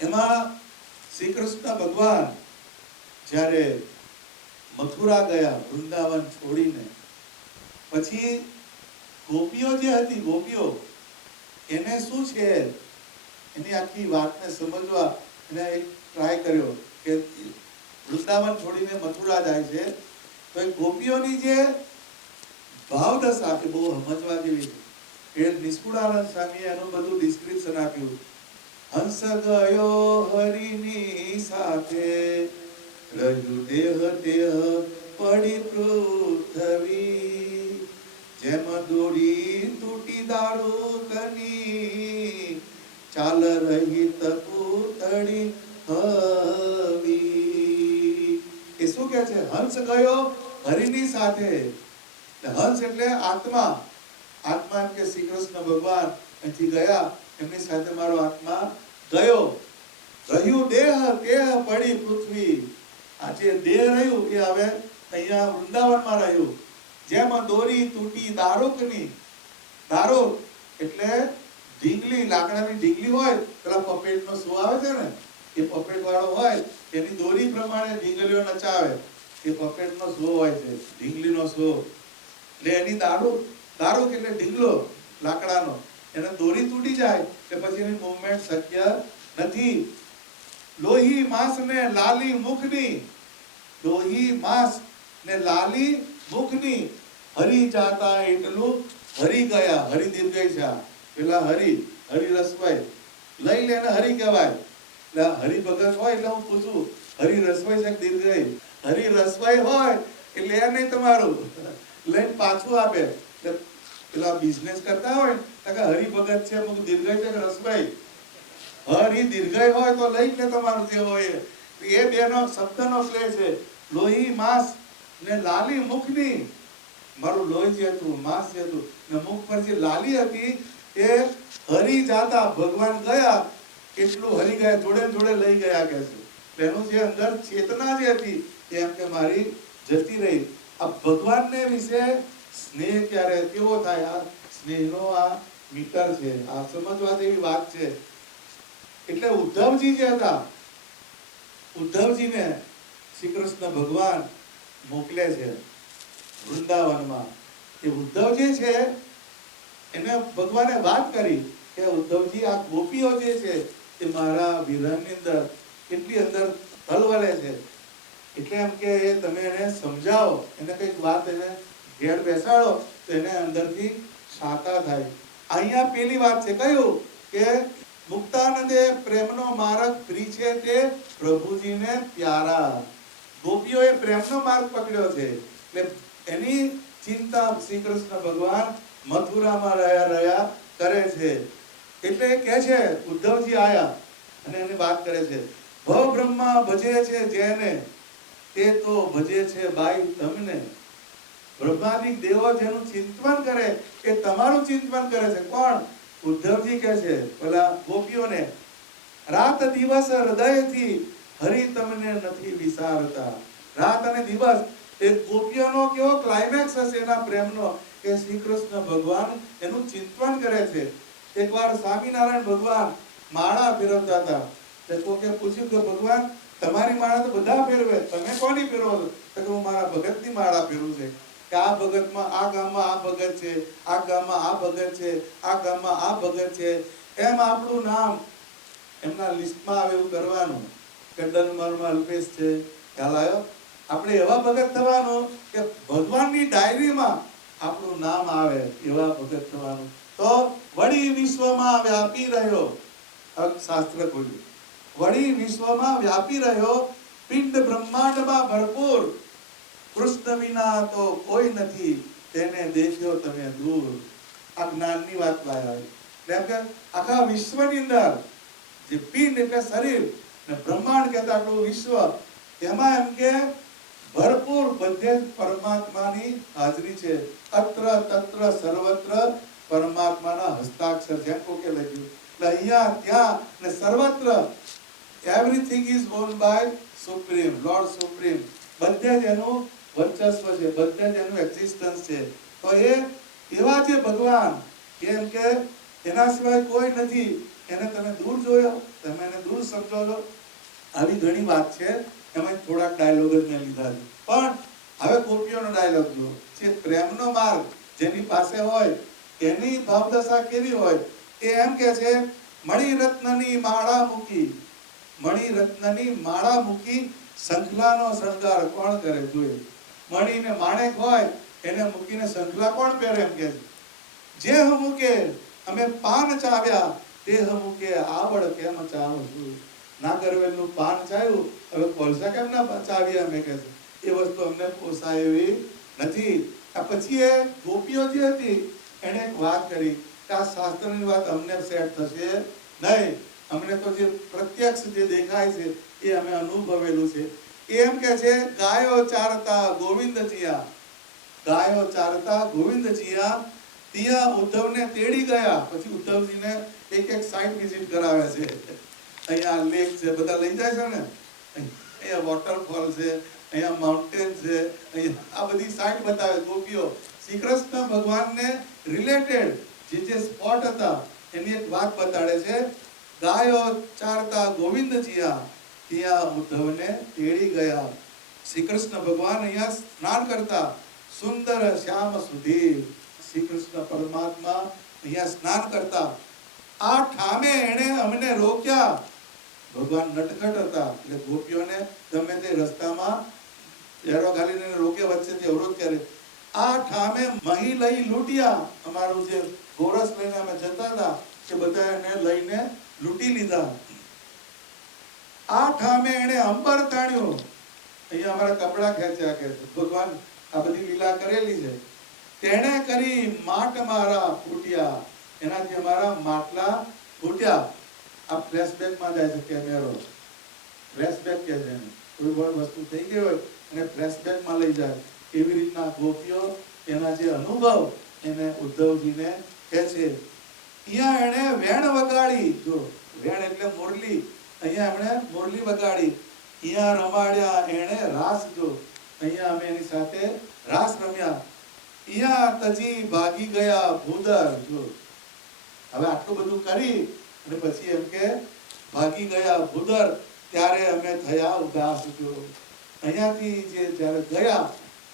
એમાં શ્રી કૃષ્ણ ભગવાન જ્યારે મથુરા ગયા વૃંદાવન છોડીને, પછી ગોપીઓ જે હતી, ગોપીઓ એને શું છે એની આખી વાતને સમજવા એને એક ટ્રાય કર્યો કે વૃંદાવન છોડીને મથુરા જાય છે તો એ ગોપીઓની જે ભાવદશા કે બહુ સમજવા જેવી છે. એ નિષ્કુળાનંદ સ્વામીએ એનું બધું ડિસ્ક્રિપ્શન આપ્યું. હંસ ગયો હરિની સાથે, રહ્યું દેહ પડી પૃથ્વી, જેમ દોરી તૂટી દારૂકની, ચાલ રહી તપુતળી હવી. એ શું કે છે? હંસ ગયો હરિની સાથે. હંસ એટલે આત્મા. આત્મા એમ કે શ્રી કૃષ્ણ ભગવાન અહીંથી ગયા, એમની સાથે મારો આત્મા ગયો. રહ્યું દેહ પડી પૃથ્વી. આ જે દેહ રહ્યું એ હવે અહીંયા વૃંદાવનમાં રહ્યું. જેમ દોરી તૂટી દારૂકની. દારૂક એટલે ઢીંગલી, લાકડાની ઢીંગલી હોય, પેલા પપેટનો સો આવે છે ને, એ પપેટ વાળો હોય એની દોરી પ્રમાણે ઢીંગલીઓ નચાવે. એ પપેટનો સો હોય છે, ઢીંગલીનો સો. એટલે એની દારૂક એટલે ઢીંગલો લાકડાનો, એને દોરી તૂટી જાય કે પછી એની મૂવમેન્ટ શક્ય નથી. લોહી માંસ ને લાલી મુખની. લોહી માંસ ને લાલી મુખની. હરી જાતા એટલું હરી ગયા. હરી દીર્ઘય છે. પેલા હરી રસવાઈ લઈ લે ને હરી કહેવાય. એટલે હરી ભગત હોય એટલે હું પૂછું, હરી રસવાઈ છે દીર્ઘય? હરી રસવાઈ હોય એટલે એ નહીં તમારું, લઈને પાછું આપે. પેલા બિઝનેસ કરતા હોય કે હરી ભગત છે, દીર્ઘય છે કે રસવાઈ? હરી દીર્ઘય હોય તો લઈ લે તમારું જે હોય એ. બેનો શબ્દનો પ્લે છે. લોહી માંસ ને લાલી મુખની. મારું લોહી જે હતું, માંસ જે હતું ને મુખ પર જે લાલી હતી એ હરી જાતા, ભગવાન ગયા એટલું હરી ગયા, જોડે લઈ ગયા કે છે. એનું જે અંદર ચેતના જે હતી એમ કે મારી જતી રહી. આ ભગવાનને વિશે સ્નેહ ક્યારે કેવો થાય? આ સ્નેહનો આ મીટર છે. આ સમજવા જેવી વાત છે. એટલે ઉદ્ધવજી જે હતા, ઉદ્ધવજીને શ્રી કૃષ્ણ ભગવાન મોકલે છે વૃંદાવનમાં. એ ઉદ્ધવ જે છે એને ભગવાને વાત કરી કે ઉદ્ધવજી આ ગોપીઓ જે છે એ મારા વિરહની અંદર કેટલી અંદર હલવલે છે. એટલે એમ કે તમે એને સમજાવો, એને કંઈક વાત એને ઘેર બેસાડો તો એને અંદરથી શાતા થાય. અહીંયા પેલી વાત છે, કયું કે મુક્તાનંદે પ્રેમનો માર્ગ ફ્રી છે તે પ્રભુજીને પ્યારા. ગોપીઓએ પ્રેમનો માર્ગ પકડ્યો છે. એટલે એની ચિંતા શ્રી કૃષ્ણ ભગવાન મથુરામાં રહ્યા કરે છે. એટલે એ કહે છે, ઉદ્ધવજી આયા અને એની વાત કરે છે, ભવ બ્રહ્મા ભજે છે જેને, તે તો ભજે છે બાઈ તમને. બ્રહ્માદિક દેવો જેનું ચિંતન કરે એ તમારું ચિંતન કરે છે. કોણ? ઉદ્ધવજી કહે છે પેલા ગોપીઓને, રાત દિવસ હૃદયથી હરિ તમને નથી વિસારતા. રાત અને દિવસ એ ગોપીઓનો કેવો ક્લાઇમેક્સ હશે એના પ્રેમનો, કે શ્રી કૃષ્ણ ભગવાન એનું ચિંતન કરે છે. એકવાર સ્વામિનારાયણ ભગવાન માળા ફેરવતા હતા. તે કોકે પૂછ્યું કે ભગવાન તમારી માળા તો બધા ફેરવે, તમે કોની ફેરવો છો? તો હું મારા ભગતની માળા ફેરવું છે. કે આ ભગતમાં આ ગામમાં આ ભગત છે, આ ગામમાં આ ભગત છે, આ ગામમાં આ ભગત છે, એમ આપણું નામ એમના લિસ્ટમાં આવે એવું કરવાનું. કે ડનમરમાં અલ્પેશ છે, ખ્યાલ આવ્યો? આપણે એવા ભગત થવાનું કે ભગવાનની ડાયરીમાં આપણું નામ આવે એવા ભગત થવાનું. તો વળી વિશ્વમાં વ્યાપી રહ્યો, શાસ્ત્ર બોલ્યું, વળી વિશ્વમાં વ્યાપી રહ્યો, પિંડ બ્રહ્માંડમાં ભરપૂર, કૃષ્ણ વિના તો કોઈ નથી, તેને દેખ્યો તમે દૂર. આ જ્ઞાનની વાત લાયા. એટલે કે આખા વિશ્વની અંદર જે પિંડ એટલે શરીર ને બ્રહ્માંડ કહેતા આટલું વિશ્વ, એમાં એમ કે ભરપૂર બધે પરમાત્માની હાજરી છે. અત્ર તત્ર સર્વત્ર પરમાત્માના હસ્તાક્ષર જેમ કોકે લખ્યું. એટલે અહીંયા ત્યાં ને સર્વત્ર everything is owned by supreme, lord supreme. બધે જ એનું વર્ચસ્વ છે, બધે જ એનું એક્ઝિસ્ટન્સ છે. તો એ એવા જે ભગવાન કેમ કે એના સિવાય કોઈ નથી, એને તમે દૂર જોયો, તમે એને દૂર સમજો છો. આવી ઘણી વાત છે, એમાં થોડાક ડાયલોગ જ મેં લીધા છે. પણ હવે ગોપીઓનો ડાયલોગ જુઓ. જે પ્રેમનો માર્ગ જેની પાસે હોય એની ભાવદશા કેવી હોય, એ એમ કે છે, મણિ રત્નની માળા મૂકી, મણિ રત્નની માળા મૂકી, શંખલાનો શણગાર કોણ કરે જોઈએ. મણિ ને માણેક હોય એને મૂકીને શંખલા કોણ પહેરે? એમ કે જે મૂકે અમે પાન ચાવ્યા, તે મૂકે આવડ કેમ ચાવો છું. નાગરવેલનું પાન ચાવ્યું, હવે કોલસા કેમ ના ચાવીએ અમે કે એ વસ્તુ અમને પોસાય એવી નથી. પછી એ ગોપીઓ જે હતી એને એક વાત કરી કે આ શાસ્ત્રની વાત અમને સેટ થશે નહીં, અમને તો જે પ્રત્યક્ષ જે દેખાય છે એ અમે અનુભવેલું છે. એમ કે છે, ગાયો ચારતા ગોવિંદજીયા, ગાયો ચારતા ગોવિંદજીયા, ત્યાં ઉદ્ધવને તેડી ગયા. પછી ઉદ્ધવજીને એક એક સાઇટ વિઝિટ કરાવે છે. અહીંયા લેક છે, બધા લઈ જાય છે ને, અહીંયા વોટરફોલ છે, અહીંયા માઉન્ટેન છે, અહીંયા આ બધી સાઇટ બતાવે ગોપીઓ. શ્રી કૃષ્ણ ભગવાનને રિલેટેડ જે સ્પોટ હતા એની એક વાત બતાડે છે. ગાયો ચારતા ગોવિંદજીયા, ત્યાં ઉદ્ધવને તેડી ગયા. શ્રી કૃષ્ણ ભગવાન અહીંયા સ્નાન કરતા, સુંદર શ્યામ સુધીર, શ્રી કૃષ્ણ પરમાત્મા અહીંયા સ્નાન કરતા. આ ઠામે એને અમને રોક્યા. ભગવાન નટખટ હતા એટલે ગોપીઓને ગમે તે રસ્તામાં એરો ગાલીને રોકે, વચ્ચેથી અવરોધ કરે. આ ઠામે મહી લઈ લૂંટ્યા. અમારું જે ગોરસ લઈને અમે જતા હતા કે બધા એને લઈને લૂંટી લીધા. આ ઠામે એને અંબર તાણ્યો. અહીંયા અમારા કપડા ખેંચ્યા કે ભગવાન આ બધી લીલા કરેલી છે. તેણે કરી માટ મારા ફૂટ્યા, એનાથી અમારા માટલા ફૂટ્યા. આ ફ્લેશબેકમાં જાય છે કેમેરો, ફ્લેશબેક કહે છે એને. કોઈ પણ વસ્તુ થઈ ગઈ હોય અને ફ્લેશબેકમાં લઈ જાય. એવી રીતના ગોપીઓ એના જે અનુભવ એને ઉદ્ધવજીને કહે છે. અહીંયા એણે વેણ વગાડી, જો વેણ એટલે મુરલી, અહીંયા એમણે મુરલી વગાડી. અહીંયા રમાડ્યા એણે રાસ, જો અહીંયા અમે એની સાથે રાસ રમ્યા. અહીંયા તજી ભાગી ગયા ભૂદર, જો હવે આટલું બધું કરી અને પછી એમ કે ભાગી ગયા ભૂદર, ત્યારે અમે થયા ઉદાસ. જો અહીંયાથી જે જ્યારે ગયા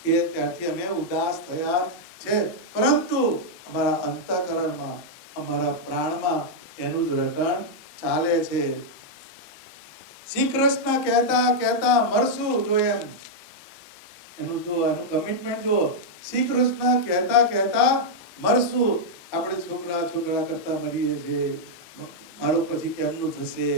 એ ત્યારથી અમે ઉદાસ થયા છે, પરંતુ અમારા અંતઃકરણમાં, અમારા પ્રાણમાં એનું જ રટણ ચાલે છે. શ્રી કૃષ્ણ કહેતા કહેતા મરશું, જો એનું જો એનું કમિટમેન્ટ જો. શ્રી કૃષ્ણ કહેતા કહેતા મરશું. આપણે છોકરા છોકરા કરતા મરીએ છીએ, મારું પછી કેમનું થશે,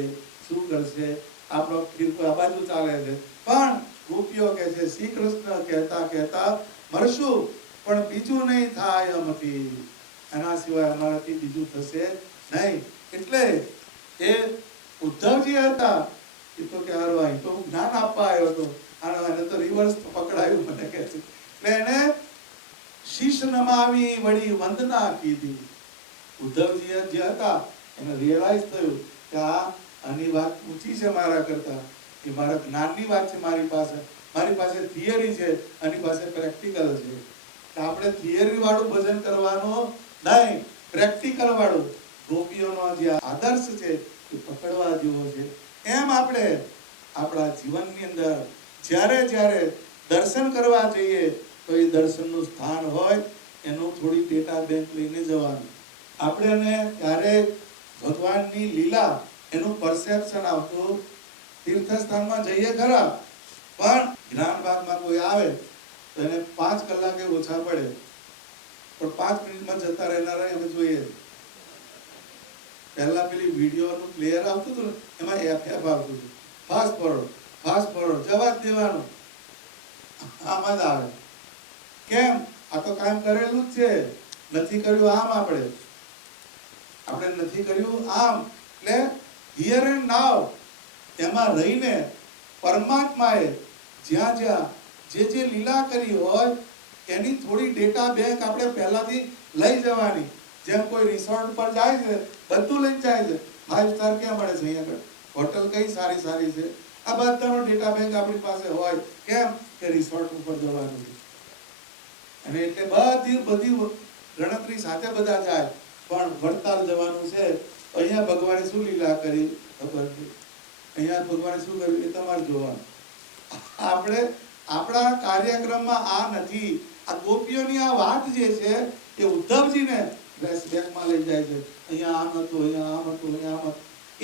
શું કરશે, આપણો ફિરકો આ બાજુ ચાલે છે. પણ ગોપીઓ કહે છે શ્રી કૃષ્ણ કહેતા કહેતા મરશું પણ બીજું નહીં થાય અમથી, એના સિવાય અમારાથી બીજું થશે નહીં. એટલે એ ઉદ્ધવજી હતા, એ તો કે હારો અહીં તો હું જ્ઞાન આપવા આવ્યો હતો, એને તો રિવર્સ પકડાયું મને કહે છે. એટલે એને શીશ નમાવી વળી વંદના કીધી. ઉદ્ધવજી જે હતા એને રિયલાઇઝ થયું કે આની વાત ઊંચી છે મારા કરતા, એ મારા જ્ઞાનની વાત છે. મારી પાસે થિયરી છે, આની પાસે પ્રેક્ટિકલ છે. આપણે થિયરી વાળું ભજન કરવાનું નહીં, પ્રેક્ટિકલ વાળું. ગોપીઓનો જે આદર્શ છે એ પકડવા જેવો છે. એમ આપણે આપણા જીવનની અંદર જ્યારે જ્યારે દર્શન કરવા જઈએ તો એ દર્શનનું સ્થાન હોય એનું થોડી ડેટા બેંક લઈને જવાનું. આપણે ત્યારે ભગવાનની લીલા એનું પરસેપ્શન આવતું. તીર્થસ્થાનમાં જઈએ ખરા, પણ જ્ઞાનબાગમાં કોઈ આવે તો એને 5 કલાકે ઓછા પડે, પણ 5 મિનિટમાં જતા રહેનારા અમે જોઈએ. પહેલા પેલી વિડીયોનું પ્લેયર આવતું હતું ને, એમાં એફ આવતું હતું, ફાસ્ટ ફોરવર્ડ જવા જ દેવાનું. આમાં જ આવે. કેમ? આ તો કામ કરેલું જ છે, નથી કર્યું આમ. આપણે નથી કર્યું આમ. એટલે હિયર એન્ડ નાવ એમાં રહીને પરમાત્માએ જ્યાં જ્યાં જે લીલા કરી હોય એની થોડી ડેટા બેંક આપણે પહેલાથી લઈ જવાની. જેમ કોઈ રિસોર્ટ પર જાય છે, બધું લઈને જાય છે. 5 સ્ટાર ક્યાં મળે છે અહીંયા આગળ? હોટલ કઈ સારી સારી છે? આ બધાનો ડેટા બેંક આપણી પાસે હોય. કેમ કે રિસોર્ટ ઉપર જવાનું છે. અને એટલે બધી ગણતરી સાથે બધા જાય. પણ વડતાલ જવાનું છે, અહીંયા ભગવાને શું લીલા કરી ખબર છે, અહીંયા ભગવાને શું કર્યું એ તમારે જોવાનું. આપણે આપણા કાર્યક્રમમાં આ નથી. આ ગોપીઓની આ વાત જે છે એ ઉદ્ધવજીને ફ્લેશબેકમાં લઈ જાય છે. અહીંયા આમ હતું, અહીંયા આમ હતું, અહીંયા આમ હતું.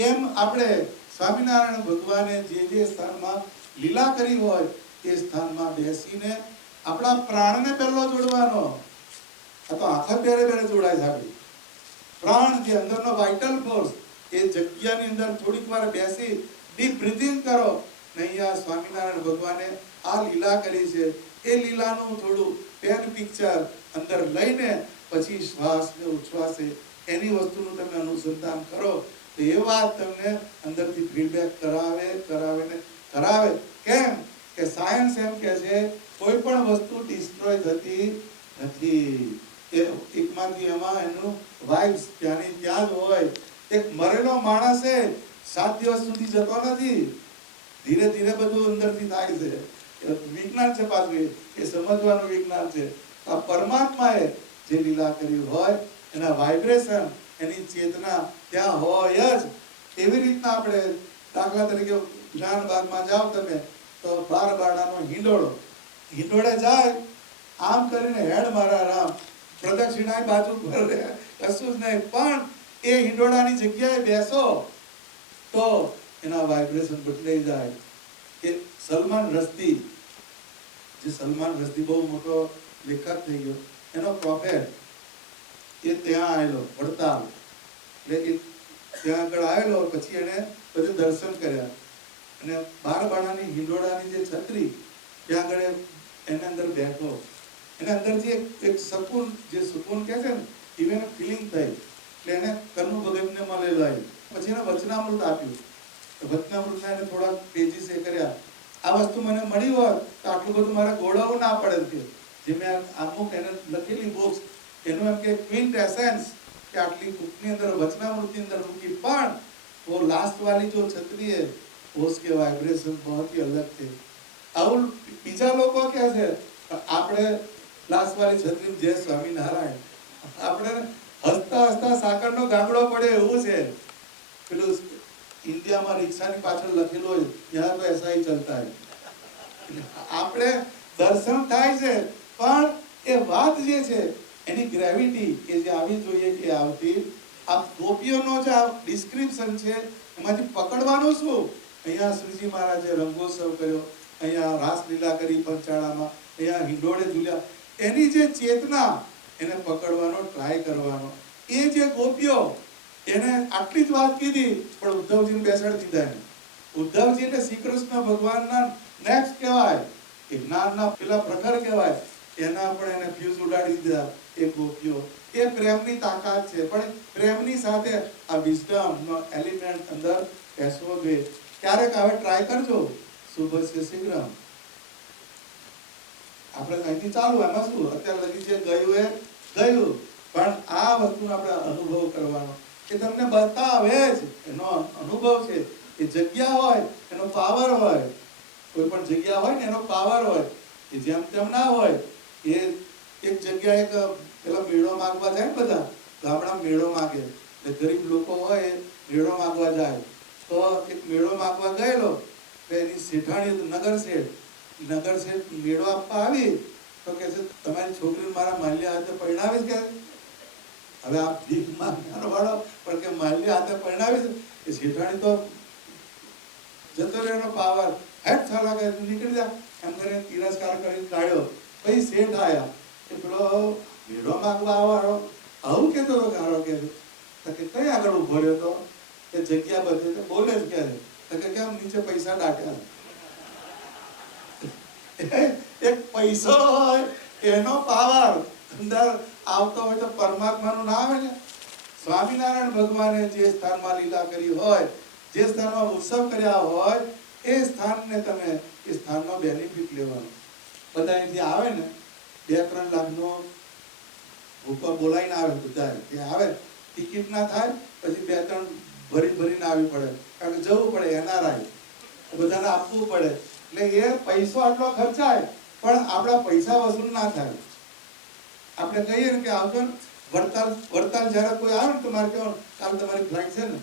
એમ આપણે સ્વામિનારાયણ ભગવાને જે સ્થાનમાં લીલા કરી હોય એ સ્થાનમાં બેસીને આપણા પ્રાણને પહેલો જોડવાનો. આ તો આખા બેરે જોડાય છે. આપણી પ્રાણ જે અંદરનો વાઇટલ ફોર્સ, એ જગ્યાની અંદર થોડીક વાર બેસી ડીપ બ્રીથિંગ કરો. ને અહીંયા સ્વામિનારાયણ ભગવાને આ લીલા કરી છે, એ લીલાનું થોડું પેન પિક્ચર અંદર લઈને પછી શ્વાસ ને ઉચ્છ્વાસે એની વસ્તુનું તમે અનુસંધાન કરો તો એ વાત તમને અંદરથી ફીડબેક કરાવે. કેમ કે સાયન્સ એમ કહે છે કોઈ પણ વસ્તુ ડિસ્ટ્રોય થતી નથી. એ એકમાંથી એમાં એનું વાઇબ્સ ત્યાંની ત્યાં જ હોય. એક મરેલો માણસ 7 દિવસ સુધી જતો નથી, ધીરે ધીરે બધું અંદરથી થાય છે. વિજ્ઞાન છે, પાછું એ સમજવાનું વિજ્ઞાન છે. આ પરમાત્માએ જે લીલા કરી હોય એના વાઇબ્રેશન, એની ચેતના ત્યાં હોય જ. એવી રીતના આપણે દાખલા તરીકે જ્ઞાનબાગમાં જાઓ તમે તો 12 બારણાનો હિંડોળે જાય, આમ કરીને હેડ મારા રામ, પ્રદક્ષિણા બાજુ પર કશું જ નહીં. પણ એ હિંડોળાની જગ્યાએ બેસો તો એના વાઇબ્રેશન બદલાઈ જાય. કે સલમાન રશ્દી બહુ મોટો લેખક થઈ ગયો, એનો પ્રોફેટ એ ત્યાં આવેલો વડતાલ. એટલે ત્યાં આગળ આવેલો, પછી એને બધે દર્શન કર્યા અને 12 બારણાની હિંડોળાની જે છત્રી ત્યાં આગળ એને અંદર બેઠો. એને અંદરથી એક સુકૂન કહે છે ને, એને ફિલિંગ થઈ. એટલે એને કર્મ ભગતને મળેલો આવી. પછી એને વચનામૃત આપ્યું. વચનામૃતના એને થોડા પેજીસ એ કર્યા. આ વસ્તુ મને મળી હોત તો આટલું બધું મારે ગોળાવું ના પડે. જે મેં અમુક એને લખેલી બુક્સ એનું એમ કે ક્વિન્ટ એસેન્સ કે આટલી બુકની અંદર વચનામૃતની અંદર મૂકી. પણ वो लास्ट वाली जो छतरी है उसके वाइब्रेशन बहुत ही अलग थे. આવું બીજા લોકો કહે છે, આપણે લાસ્ટ વાળી છત્રી જય સ્વામિનારાયણ, આપણે હસતા હસતા સાકરનો ગાંગડો પડે એવું છે. પેલું ઇન્ડિયામાં રિક્ષાની પાછળ લખેલું હોય, યહાં તો એસા ही चलता है. આપણે દર્શન થાય છે પણ એ વાત જે છે એની ગ્રેવિટી કે જે આવી જોઈએ કે આવતી. આ ગોપીઓનો જે ડિસ્ક્રિપ્શન છે એમાંથી પકડવાનું શું? અહીંયા શ્રીજી મહારાજે રંગોત્સવ કર્યો, અહીંયા રાસલીલા કરી પંચાળામાં, અહીંયા હિંડોળે ઝૂલ્યા. એની જે ચેતના એને પકડવાનો ટ્રાય કરવાનો. એ જે ગોપીઓ એને આટલી જ વાત કીધી પણ ઉદ્ધવજીને બેસાડી દીધા. ઉદ્ધવજી એટલે શ્રી કૃષ્ણ ભગવાનના નેક્સ્ટ કહેવાય, એ જ્ઞાનના પેલા પ્રખર કહેવાય. એના પણ એને ફ્યુઝ ઉડાડી દીધા એ ગોપીઓ. એ પ્રેમની તાકાત છે. પણ પ્રેમની સાથે આ વિઝડમ નો એલિમેન્ટ અંદર બેસવો જોઈએ. ક્યારેક હવે ટ્રાય કરજો, શુભ છે શીઘ્રમ. આપણે અહીંથી ચાલુ, એમાં શું, અત્યારે લગી જે ગયું એ ગયું, પણ આ વસ્તુનો આપણે અનુભવ કરવાનો, કે તમને બતાવે જ એનો અનુભવ છે. એ જગ્યા હોય એનો પાવર હોય, કોઈ પણ જગ્યા હોય ને એનો પાવર હોય. એ જેમ તેમ ના હોય. એ એક જગ્યાએ એક પેલા મેળો માંગવા જાય ને, બધા ગામડા મેળો માંગે, એટલે ગરીબ લોકો હોય એ મેળો માંગવા જાય. તો એક મેળો માંગવા ગયેલો, તો એની શેઠાણી નગર શેઠ મેળો આપવા આવી, તો કે છે તમારી છોકરીને મારા માલ્યા હાથે પરણાવી કે. હવે આ ભીખ માંગનારો વાળો પણ કે માલ્યા હાથે પરણાવી, એ શેઠાણી તો જતો રહેનો પાવર, હેડ સાલા કે નીકળી જા એમ કરીને તિરસ્કાર કરી કાઢ્યો. પછી શેઠ આયા, કે પેલો મેળો માંગવા આવવાનો આવું કેતો હતો ગારો કે કઈ આગળ ઉભો રહ્યો તો, કે જગ્યા બધી તો બોલે જ કે કેમ નીચે પૈસા ડાટ્યા. એક પૈસો હોય એનો પાવર અંદર આવતો હોય તો પરમાત્માનું નામ આવે ને. સ્વામિનારાયણ ભગવાને જે સ્થાનમાં લીલા કરી હોય, જે સ્થાનમાં ઉત્સવ કર્યા હોય, એ સ્થાનને તમે એ સ્થાનનો બેનિફિટ લેવાનો. બધા અહીંથી આવે ને 2-3 લાખનો ભૂકો બોલાવીને આવે, બધા ત્યાં આવે, ટિકિટ ના થાય પછી 2-3 ભરીને આવી પડે, કારણ કે જવું પડે, એનઆરઆઈ બધાને આપવું પડે. એટલે એ પૈસો આટલો ખર્ચાય પણ આપણા પૈસા વસૂલ ના થાય. આપણે કહીએ ને કે આવજો ને વડતાલ જયારે કોઈ આવે ને તો મારે કહેવાનું કાલે તમારી ફ્લાઇટ છે ને.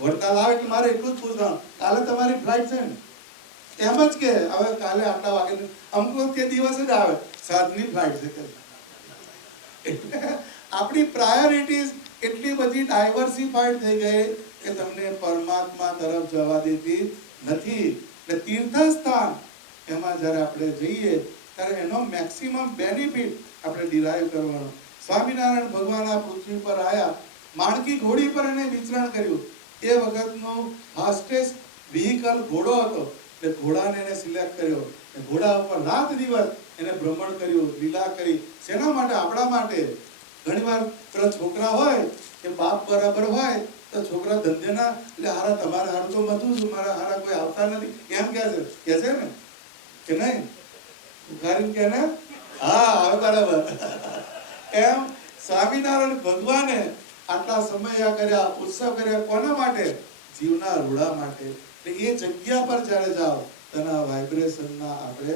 વડતાલ આવે એટલે મારે એટલું જ પૂછવાનું કાલે તમારી ફ્લાઇટ છે ને. એમ જ કે હવે કાલે આટલા વાગે, અમુક તે દિવસ જ આવે 7ની ફ્લાઇટ છે. આપણી પ્રાયોરિટીઝ એટલી બધી ડાયવર્સિફાઈડ થઈ ગઈ કે તમને પરમાત્મા તરફ જવા દેતી નથી. એટલે તીર્થસ્થાન એમાં જ્યારે આપણે જઈએ ત્યારે એનો મેક્સિમમ બેનિફિટ આપણે ડિરાઈવ કરવાનો. સ્વામિનારાયણ ભગવાન આ પૃથ્વી પર આવ્યા, માણકી ઘોડી પર એને વિચરણ કર્યું. એ વખતનો ફાસ્ટેસ્ટ વ્હીકલ ઘોડો હતો, એટલે ઘોડાને એને સિલેક્ટ કર્યો. ઘોડા ઉપર રાત દિવસ એને ભ્રમણ કર્યું, લીલા કરી. શેના માટે? આપણા માટે. ઘણીવાર પેલા છોકરા હોય કે બાપ બરાબર હોય તો છોકરા ધંધેના, એટલે હારા તમારે હારું તો મધું છું, મારા હારા કોઈ આવતા નથી એમ કે છે ને, કે નહીં? ઉખારીને કે ને, હા હવે બરાબર. એમ સ્વામિનારાયણ ભગવાને આટલા સમય કર્યા, ઉત્સવ કર્યા, કોના માટે? જીવના રૂડા માટે. એટલે એ જગ્યા પર જ્યારે જાઓ તેના વાઇબ્રેશનના આપણે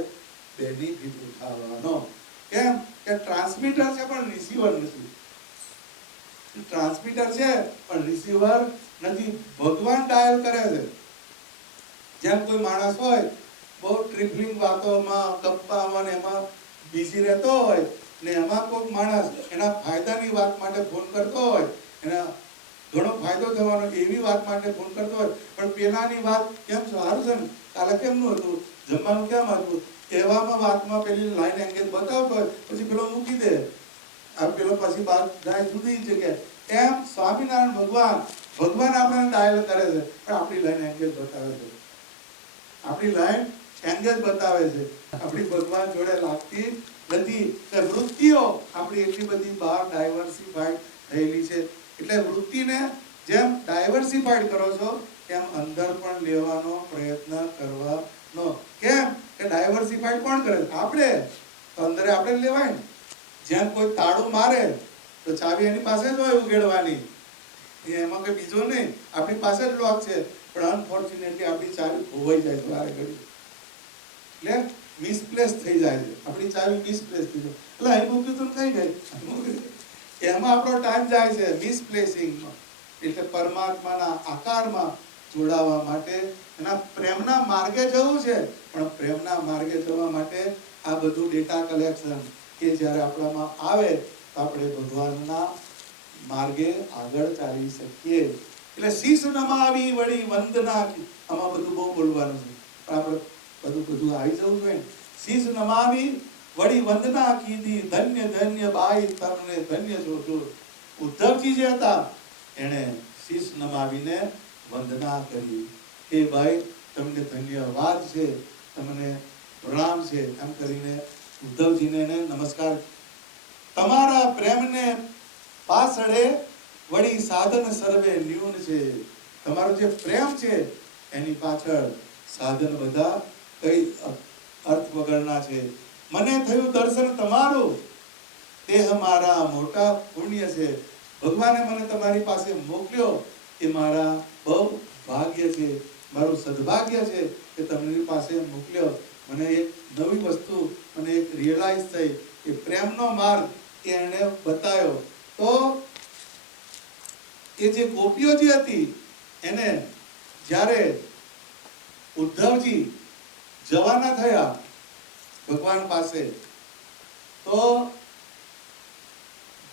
બેનિફિટ ઉઠાવવાનો. કેમ કે ટ્રાન્સમીટર છે પણ રિસીવર નથી. ટ્રાન્સમીટર છે પણ રિસીવર નથી. ભગવાન ડાયલ કરે છે. જેમ કોઈ માણસ હોય બહુ ટ્રિપલિંગ વાતોમાં, ગપ્પામાં ને એમાં બિઝી રહેતો હોય ને એમાં કોઈક માણસ એના ફાયદાની વાત માટે ફોન કરતો હોય, એના ઘણો ફાયદો થવાનો એવી વાત માટે ફોન કરતો હોય, પણ પેલાની વાત કેમ સારું છે ને, કાલે કેમનું હતું, જમવાનું કેમ હતું, એવામાં વાતમાં પેલી લાઈન એંગેજ બતાવતો હોય, પછી પેલો મૂકી દે, આ પેલો પછી બાદ જાય જુદી જગ્યાએ. એમ સ્વામિનારાયણ ભગવાન આપણને ડાયલ કરે છે પણ આપણી લાઈન એંગેજ બતાવે છે. આપણી લાઈન એંગેજ બતાવે છે, આપણી ભગવાન જોડે લાગતી નથી. વૃત્તિઓ આપણી એટલી બધી બહાર ડાયવર્સિફાઈડ થયેલી છે. એટલે વૃત્તિને જેમ ડાયવર્સિફાઈડ કરો છો એમ અંદર પણ લેવાનો પ્રયત્ન કરવાનો. કેમ કે ડાયવર્સિફાઈડ કોણ કરે? આપણે. તો અંદર આપણે લેવાય ને. જેમ કોઈ તાળું મારે તો ચાવી એની પાસે જ હોય ઉઘેડવાની, એમાં કઈ બીજો નહીં, આપણી પાસે જ લોક છે. પણ અનફોર્ચ્યુનેટલી આપણી ચાવી ખોવાઈ જાય છે વારે ઘડી, એટલે મિસપ્લેસ થઈ જાય છે. આપણી ચાવી મિસપ્લેસ થઈ જાય, એટલે અહીં મૂક્યું તો કઈ ગઈ, એમાં આપણો ટાઈમ જાય છે મિસપ્લેસિંગમાં. એટલે પરમાત્માના આકારમાં જોડાવા માટે એના પ્રેમના માર્ગે જવું છે. પણ પ્રેમના માર્ગે જવા માટે આ બધું ડેટા કલેક્શન કે જ્યારે આપણામાં આવે તો આપણે ભગવાનના માર્ગે આગળ ચાલી શકીએ. એટલે શીશ નમાવી વળી વંદના, આમાં બધું બહુ બોલવાનું છે પણ આપણે બધું આવી જવું જોઈએ. શીશ નમાવી વળી વંદના કીધી, ધન્ય ધન્ય બાઈ તમને ધન્ય જોજો. ઉદ્ધવજી જે હતા એણે શીશ નમાવીને વંદના કરી. એ ભાઈ તમને ધન્યવાદ છે, તમને પ્રણામ છે એમ કરીને ઉદ્ધવજીને એને નમસ્કાર. તમારા પ્રેમને પાછળે વળી સાધન સર્વે ન્યૂન છે. તમારો જે પ્રેમ છે એની પાછળ સાધન બધા કઈ અર્થ વગરના છે. મને થયું દર્શન તમારું, દેહ મારા મોટા પુણ્ય છે. ભગવાને મને તમારી પાસે મોકલ્યો એ મારા બહુ ભાગ્ય છે, મારું સદભાગ્ય છે કે તમારી પાસે મોકલ્યો. મને એક નવી વસ્તુ મને એક રિયલાઇઝ થઈ કે પ્રેમનો માર્ગ એ એણે બતાવ્યો. તો એ જે ગોપીઓ જે હતી એને જ્યારે ઉદ્ધવજી જવાના થયા ભગવાન પાસે, તો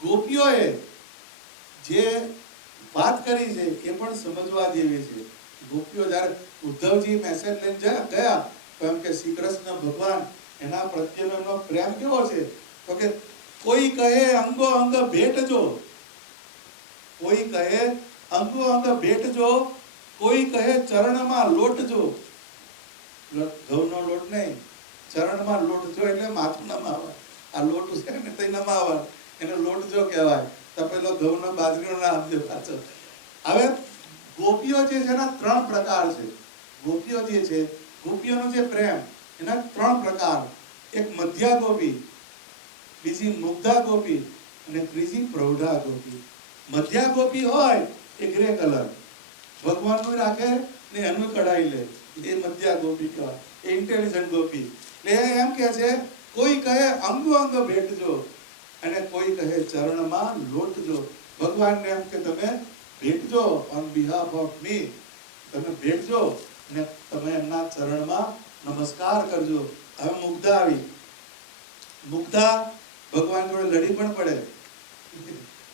ગોપીઓએ જે વાત કરી છે એ પણ સમજવા જેવી છે. ગોપીઓ જ્યારે ઉદ્ધવજી મેસેજ લઈને ગયા તો એમ કે શ્રી કૃષ્ણ ભગવાન એના પ્રત્યેનો એમનો પ્રેમ કેવો છે, તો કે કોઈ કહે અંગો અંગ ભેટજો, કોઈ કહે અંગો અંગ ભેટજો, કોઈ કહે ચરણમાં લોટજો. ઘઉંનો લોટ નહીં, ચરણમાં લોટજો એટલે માથું નમાવા. આ લોટ છે ને તે નમાવા, એને લોટજો કહેવાય. તો પેલો ઘઉંનો બાજરીનો ના આપજો પાછો. હવે ગોપીઓ જે છે એના ત્રણ પ્રકાર છે. ગોપીઓ જે છે, ગોપીઓનો જે પ્રેમ એના ત્રણ પ્રકાર. એક મધ્યા ગોપી, બીજી મુગ્ધા ગોપી અને ત્રીજી પ્રૌઢા ગોપી. મધ્યા ગોપી હોય એ ગ્રે કલર, ભગવાનનું રાખે ને એનું કઢાઈ લે, એ મધ્યા ગોપી કહેવાય. એ ઇન્ટેલિજન્ટ ગોપી. એટલે એમ કે છે કોઈ કહે અંગો અંગ ભેટજો અને કોઈ કહે ચરણમાં લોટજો. ભગવાનને એમ કે તમે ભેટજો, ઓન બિહાફ ઓફ મી તમે ભેટજો ને તમે એમના ચરણમાં નમસ્કાર કરજો. હવે મુગ્ધા આવી. મુગ્ધા ભગવાન જોડે લડી પણ પડે,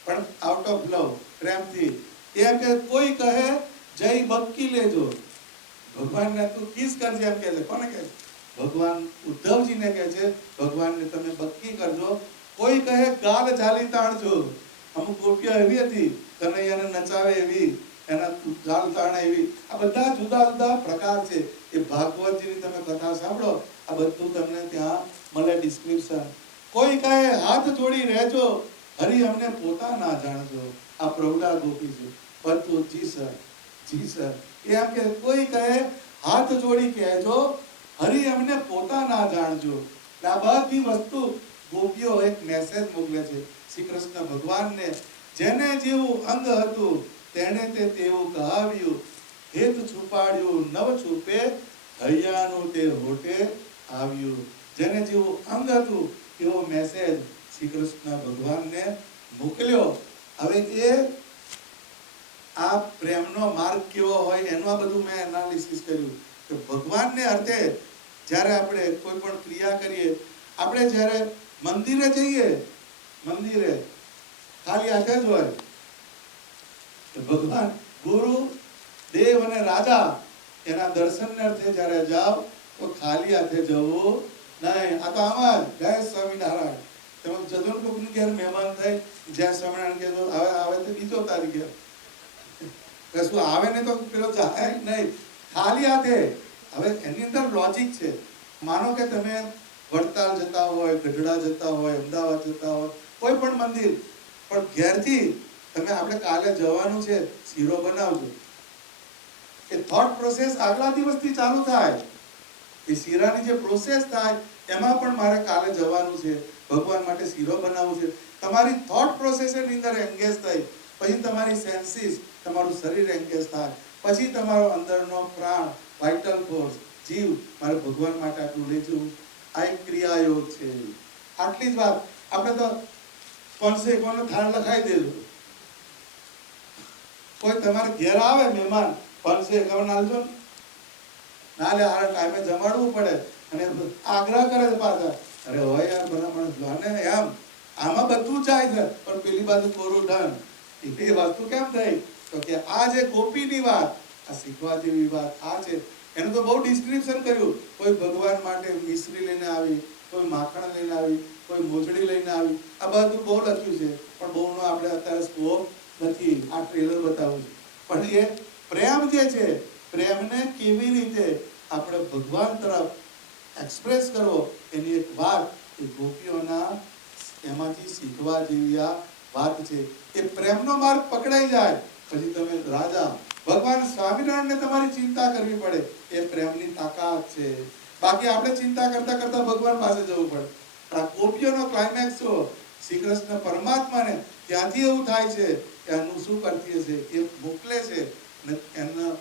પણ આઉટ ઓફ લવ, પ્રેમથી. એમ કે કોઈ કહે જય બક્કી લેજો, ભગવાનને તું કિસ કરજે એમ કહે છે. કોને કહે? ભગવાન ઉદ્ધવજીને કહે છે ભગવાનને તમે બક્કી કરજો. કોઈ કહે ગાલ ઝાલી તાણજો. અમુક ગોપીઓ એવી હતી કનૈયાને નચાવે એવી, એના ગાલ તાણે એવી. આ બધા જુદા જુદા પ્રકાર છે. એ ભાગવતજીની તમે કથા સાંભળો, આ બધું તમને ત્યાં મળે ડિસ્ક્રિપ્શન. કોઈ કહે હાથ જોડી રહેજો, હરી અમને પોતા ના જાણજો. આ પ્રૌઢા ગોપી છે. પરંતુ જી સર, જી સર, એમ કે કોઈ કહે હાથ જોડી કહેજો, હરી અમને પોતા ના જાણજો. આ બધી વસ્તુ ગોપીઓ એક મેસેજ મોકલે છે શ્રી કૃષ્ણ ભગવાનને. જેને જેવું અંગ હતું તેણે તે તેવું કહાવ્યું, હેત છુપાડ્યું નવ છુપે, હૈયાનું તે હોટે આવ્યું. જેને જેવું અંગ હતું એવો મેસેજ શ્રી કૃષ્ણ ભગવાનને મોકલ્યો. હવે એ આ પ્રેમનો માર્ગ કેવો હોય એનું આ બધું મેં એનાલિસિસ કર્યું કે ભગવાનને અર્થે જ્યારે આપણે કોઈ પણ ક્રિયા કરીએ, આપણે જ્યારે મંદિરે જઈએ, મંદિરે ખાલી હાથે જ હોય, ભગવાન ગુરુ દેવ અને રાજા એના દર્શનને અર્થે જ્યારે જાઓ તો ખાલી હાથે જવું નહીં. આ તો આમાં જય સ્વામિનારાયણ. તમે જજો કોકની ઘેર મહેમાન થઈ, જય સ્વામિનારાયણ કહેજો, હવે આવે તો બીજો તારી ઘેર કશું આવે ને તો પેલો જાય નહીં, ખાલી હાથે. હવે એની અંદર લોજિક છે. માનો કે તમે વડતાલ જતા હોય, ગઢડા જતા હોય, અમદાવાદ જતા હોય, કોઈ પણ મંદિર, પણ ઘેરથી તમે આપણે કાલે જવાનું છે, શીરો બનાવજો. એ થોટ પ્રોસેસ આગલા દિવસથી ચાલુ થાય. એ શીરાની જે પ્રોસેસ થાય એમાં પણ મારે કાલે જવાનું છે, ભગવાન માટે શીરો બનાવવું છે. તમારી થોટ પ્રોસેસ એની અંદર એન્ગેજ થઈ, પછી તમારી સેન્સીસ, તમારું શરીર એન્ગેજ થાય, પછી તમારો અંદરનો પ્રાણ, વાઇટલ ફોર્સ, જીવ, મારે ભગવાન માટે આટલું લઈ જવું. આ એક ક્રિયાયોગ છે. આટલી જ વાત. આપણે તો કોનસે કોને થાળ લખાઈ દેજો. કોઈ તમારે ઘેર આવે મહેમાન, કોનસે ખબર નાલજો ના લે, આ ટાઈમે જમાડવું પડે અને આગ્રહ કરે છે પાછા. અરે હોય યાર બધા જોને એમ, આમાં બધું જાય છે પણ પેલી બાજુ કોરું ઢન. એ વસ્તુ કેમ થઈ? તો કે આ જે ગોપીની વાત, આ શીખવા જેવી વાત આ છે. એનું તો બહુ ડિસ્ક્રિપ્શન કર્યું. કોઈ ભગવાન માટે મિશ્રી લઈને આવી, કોઈ માખણ લઈને આવી, કોઈ મોજડી લઈને આવી. આ બધું બહુ લખ્યું છે પણ બહુનો આપણે અત્યારે સ્કોપ નથી. આ ટ્રેલર બતાવું છે. પણ એ પ્રેમ જે છે, પ્રેમને કેવી રીતે આપણે ભગવાન તરફ એક્સપ્રેસ કરવો એની એક વાત એ ગોપીઓના એમાંથી શીખવા જેવી આ વાત છે. એ પ્રેમનો માર્ગ પકડાઈ જાય પછી તમે રાજા. ભગવાન સ્વામિનારાયણને તમારી ચિંતા કરવી પડે એ પ્રેમની તાકાત છે. બાકી આપણે ચિંતા કરતા કરતા ભગવાન પાસે જવું પડે. આ ગોપીઓનો ક્લાઇમેક્સ જો શ્રી કૃષ્ણ પરમાત્માને ત્યાંથી એવું થાય છે કે આનું શું કરતી હશે એ મોકલે છે ને એના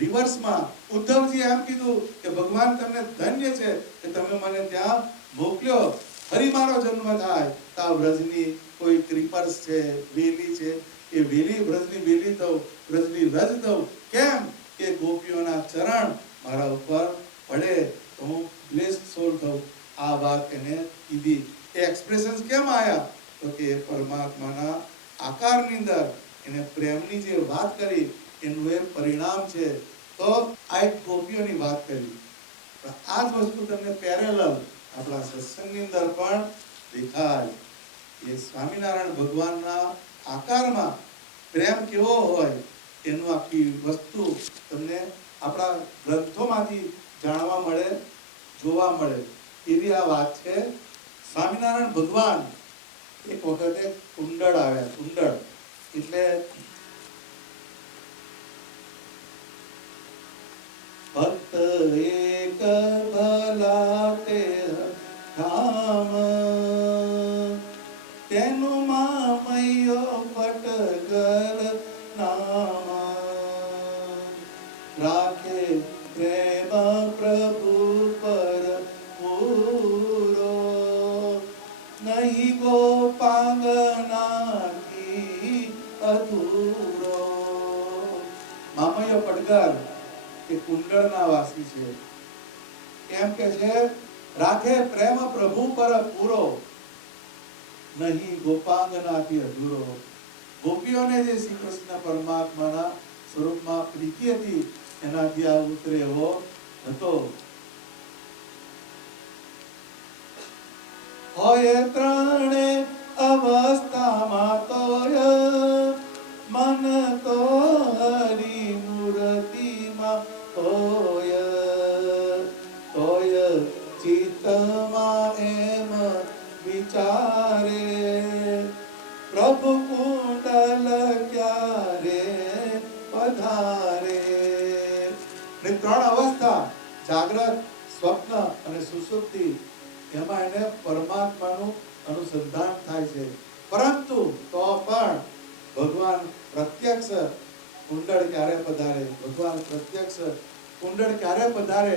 રિવર્સમાં ઉદ્ધવજી એમ કીધું કે ભગવાન તમને ધન્ય છે કે તમે મને ત્યાં મોકલ્યો. ફરી મારો જન્મ થાય તો આ વ્રજની કોઈ ક્રીપર્સ છે, વેલી છે, એ વેલી વ્રજની વેલી થઉં, વ્રજની રજ થઉં. કેમ કે ગોપીઓના ચરણ મારા ઉપર પડે તો હું બ્લેસ્ડ સોલ થઉં. આ વાત એને કીધી. એ એક્સપ્રેશન્સ કેમ આયા તો કે પરમાત્માના આકારની અંદર એને પ્રેમની જે વાત કરી એનું એ પરિણામ છે. તો આ એક ગોપીઓની વાત કરી. આ જ વસ્તુ તમને પેરેલલ આપણા સત્સંગની અંદર પણ દેખાય. એ સ્વામિનારાયણ ભગવાનના આકારમાં પ્રેમ કેવો હોય એનું આખી વસ્તુ તમને આપણા ગ્રંથોમાંથી જાણવા મળે, જોવા મળે એવી આ વાત છે. સ્વામિનારાયણ ભગવાન એક વખતે કુંડળ આવ્યા. કુંડળ એટલે ભક્ત એક ભલા તે ધામ તેનું મામૈયો પટગર નામ રાખે પ્રેમ પ્રભુ પર પૂરો નહીં ગોપાંગનાથી અધૂરો. મામૈયો પટગર એ કુંડળના વાસી છે. એમ કે છે રાખે પ્રેમ પ્રભુ પર પૂરો નહીં ગોપાંગનાથી અધૂરો. ગોપીઓને જે શ્રી કૃષ્ણ પરમાત્માના સ્વરૂપમાં પ્રીતિ હતી એનાથી આ ઉતરે એવો હતો. હોય ત્રણે અવસ્થામાં તોય મન તો હરી મૂર્તિમાં તોય તોય ચિત્તમાં એમ વિચારે પ્રભુ કુંડલ ક્યારે પધારે. ને ત્રણ અવસ્થા જાગ્રત, સ્વપ્ન અને સુષુપ્તિ એમાં એને પરમાત્માનું અનુસંધાન થાય છે. પરંતુ તો પણ ભગવાન પ્રત્યક્ષ કુંડળ ક્યારે પધારે, ભગવાન પ્રત્યક્ષ કુંડળ ક્યારે પધારે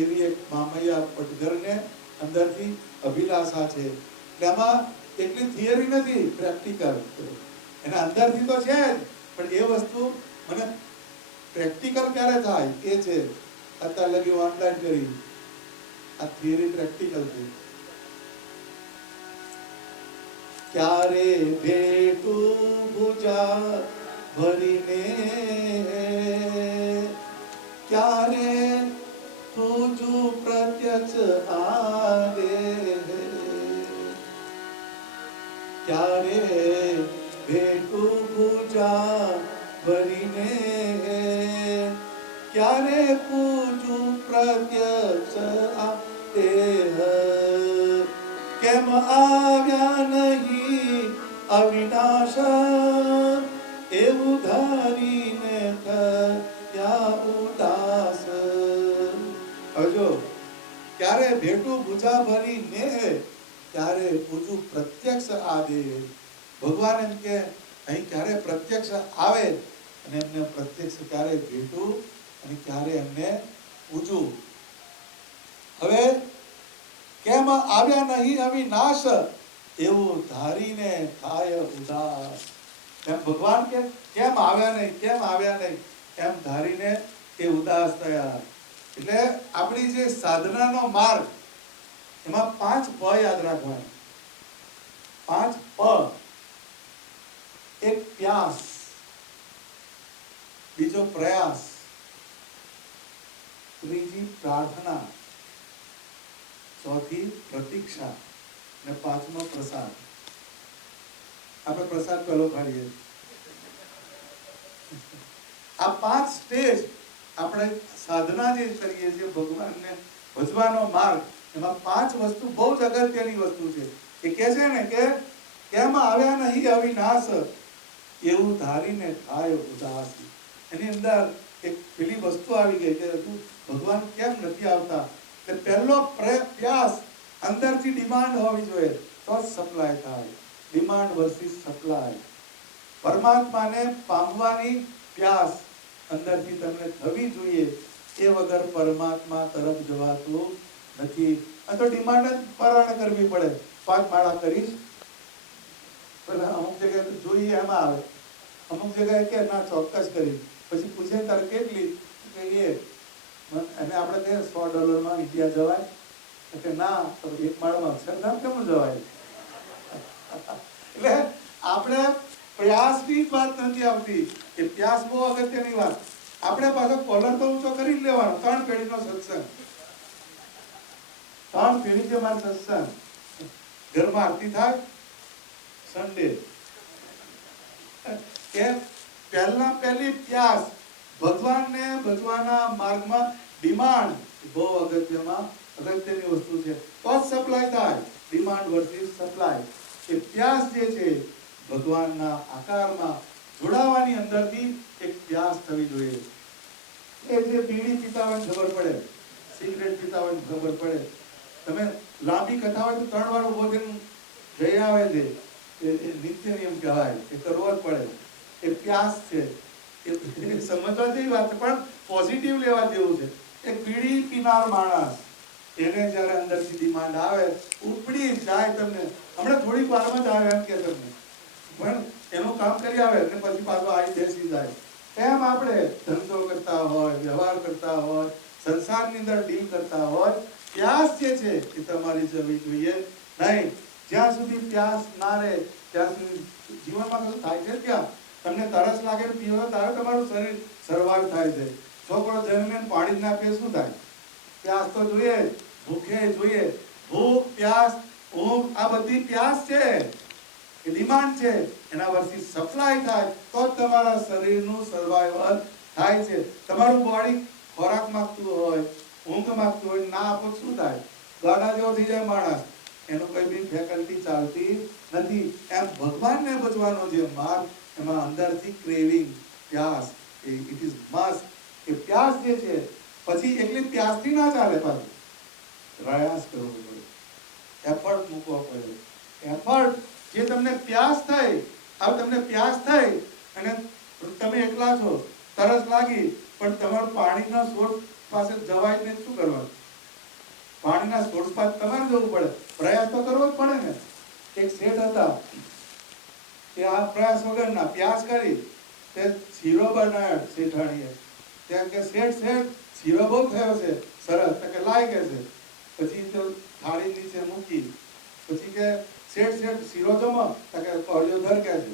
એવી એક મામૈયા પટગરને અંદરથી અભિલાષા છે. એમાં એટલી થિયરી નથી, પ્રેક્ટિકલ એના અંદરથી તો છે જ, પણ એ વસ્તુ મને પ્રેક્ટિકલ ક્યારે થાય એ છે. અત્યારે લગી ઓનલાઈન કરી આ થિયરી પ્રેક્ટિકલ છે. ક્યારે ભેટું ભુજા ભરીને ક્યારે તુજું પ્રત્યક્ષ આદે ક્યારે ભેટું ભુજા ભરીને ક્યારે પૂજું પ્રત્યક્ષ આદે કેમ આવ્યા નહીં અવિનાશ એવું ધારીને થયા ઉદાસ. હવે જો ક્યારે ભેટું ભુજા ભરીને ક્યારે પૂજું પ્રત્યક્ષ આદે. ભગવાન એમ કે અહીં ક્યારે પ્રત્યક્ષ આવે અને એમને પ્રત્યક્ષ ક્યારે ભેટું અને ક્યારે એમને પૂજું. હવે કેમ આવ્યા નહીં અવિનાશ એવું ધારીને થાય ઉદાસ. એમ ભગવાન કે કેમ આવ્યા નહીં, કેમ આવ્યા નહીં એમ ધારીને એ ઉદાસ થયા. એટલે આપણી જે સાધનાનો માર્ગ એમાં 5 પ યાદ રાખવાના. 5 પ. એક પ્યાસ, બીજો પ્રયાસ, ત્રીજી પ્રાર્થના, ચોથી પ્રતીક્ષા અને પાંચમો પ્રસાદ. આપણે પ્રસાદ પહેલો ખાઈએ. આ 5 સ્ટેજ આપણે સાધના જે કરીએ છીએ ભગવાનને ભજવાનો માર્ગ, એમાં 5 વસ્તુ બહુ જ અગત્યની વસ્તુ છે. એ કહે છે ને કે કેમ આવ્યા નહીં અવિનાશ, એવું ધારીને થાય ઉદાસી. એની અંદર એક પેલી વસ્તુ આવી ગઈ કે તું ભગવાન કેમ નથી આવતા. એટલે પહેલો પ્રયાસ અંદરથી ડિમાન્ડ હોવી જોઈએ, તો જ સપ્લાય થાય. Demand versus supply. પરમાત્માને પામવાની પ્યાસ અંદરથી તમને થવી જોઈએ. એ વગર પરમાત્મા તરફ જવાતું નથી. આ તો ડિમાન્ડ જ પરાયણ કરવી પડે. 5 માળા કરીશ, પેલા અમુક જગ્યાએ જોઈએ એમાં આવે, અમુક જગ્યાએ કે ના ચોક્કસ કરી. પછી પૂછે તારે કેટલી, કે એ અને આપણે કહીએ $100 ઇન્ડિયા જવાય, કે ના તો 1 માળામાં અક્ષરધામ કેમ જવાય. એટલે આપણે પ્રયાસની જ વાત નથી આવતી. એ પ્રયાસ બહુ અગત્યની વાત. આપણે પાછો કોલર તો ઊંચો કરી જ લેવાનો. 3 પેઢીનો સત્સંગ, 3 પેઢી છે મારો સત્સંગ. ઘરમાં આરતી થાય સન્ડે, કે પહેલી પ્યાસ ભગવાનને ભજવાના માર્ગમાં ડિમાન્ડ બહુ અગત્યની વસ્તુ છે. તો જ સપ્લાય થાય. Demand versus supply. એ પ્યાસ જે છે ભગવાનના આકારમાં જોડાવાની અંદરથી એક પ્યાસ થવી જોઈએ. એ જે બીડી પીતા હોય ખબર પડે, સિગરેટ પીતા હોય ખબર પડે. તમે લાંબી કથા હોય તો 3 વાર ઉભો થઈને જઈ આવે છે, એ નિત્ય નિયમ કહેવાય, એ કરવો જ પડે. એ પ્યાસ છે. એ સમજવા જેવી વાત છે, પણ પોઝિટિવ લેવા જેવું છે. એક બીડી પીનાર માણસ, એને જ્યારે અંદરથી ડિમાન્ડ આવે, ઉપડી જાય. તમને હમણાં થોડીક વારમાં જ આવે એમ કે તમને, પણ એનું કામ કરી આવે અને પછી પાછો આવી બેસી જાય. એમ આપણે ધંધો કરતા હોય, વ્યવહાર કરતા હોય, સંસારની અંદર ડીલ કરતા હોય, પ્યાસ જે છે એ તમારી જવી જોઈએ નહીં. જ્યાં સુધી પ્યાસ ના રહે ત્યાં સુધી જીવનમાં કશું થાય છે. ત્યાં તમને તરસ લાગે પીવો ત્યારે તમારું શરીર સર્વાઈવ થાય છે. છોકરો જન્મે પાણી ના પીએ શું થાય? પ્યાસ તો જોઈએ, ભૂખે જોઈએ. ભૂખ, પ્યાસ, ઊંઘ આ બધી પ્યાસ છે, એ ડિમાન્ડ છે. એના વર્ષથી સપ્લાય થાય તો જ તમારા શરીરનું સર્વાઈવલ થાય છે. તમારું બોડી ખોરાક માંગતું હોય, ઊંઘ માંગતું હોય, ના આપો શું થાય? ગાડા જેવો થઈ જાય માણસ. એનું કઈ બી ફેકલ્ટી ચાલતી નથી. એમ ભગવાનને ભજવાનો જે માર્ગ, એમાં અંદરથી ક્રેવિંગ, પ્યાસ, ઇટ ઇઝ મસ્ટ. એ પ્યાસ જે છે, પછી એકલી પ્યાસથી ના ચાલે. પાછું પ્રયાસ કરવો પડે, એફર્ટ મૂકવો પડે. એફર્ટ જે તમને પ્યાસ થઈ, હવે તમને પ્યાસ થઈ અને તમે એકલા છો, તરસ લાગી, પણ તમારું પાણીના સોર્સ પાસે જવાય ને શું કરવાનું? પાણીના સોર્સ પાસે તમારે જવું પડે. પ્રયાસ તો કરવો જ પડે ને. એક શેઠ હતા, કે આ પ્રયાસ વગરના પ્યાસ કરી તે શીરો બનાવ્યો શેઠાણીએ. ત્યાં કે શેઠ શીરો બહુ થયો છે સરસ, તો કે લાય કે છે. પછી તો થાળી નીચે મૂકી. પછી કે શેઠ શીરો જમો, તો કે કોળિયો ધર કે છે.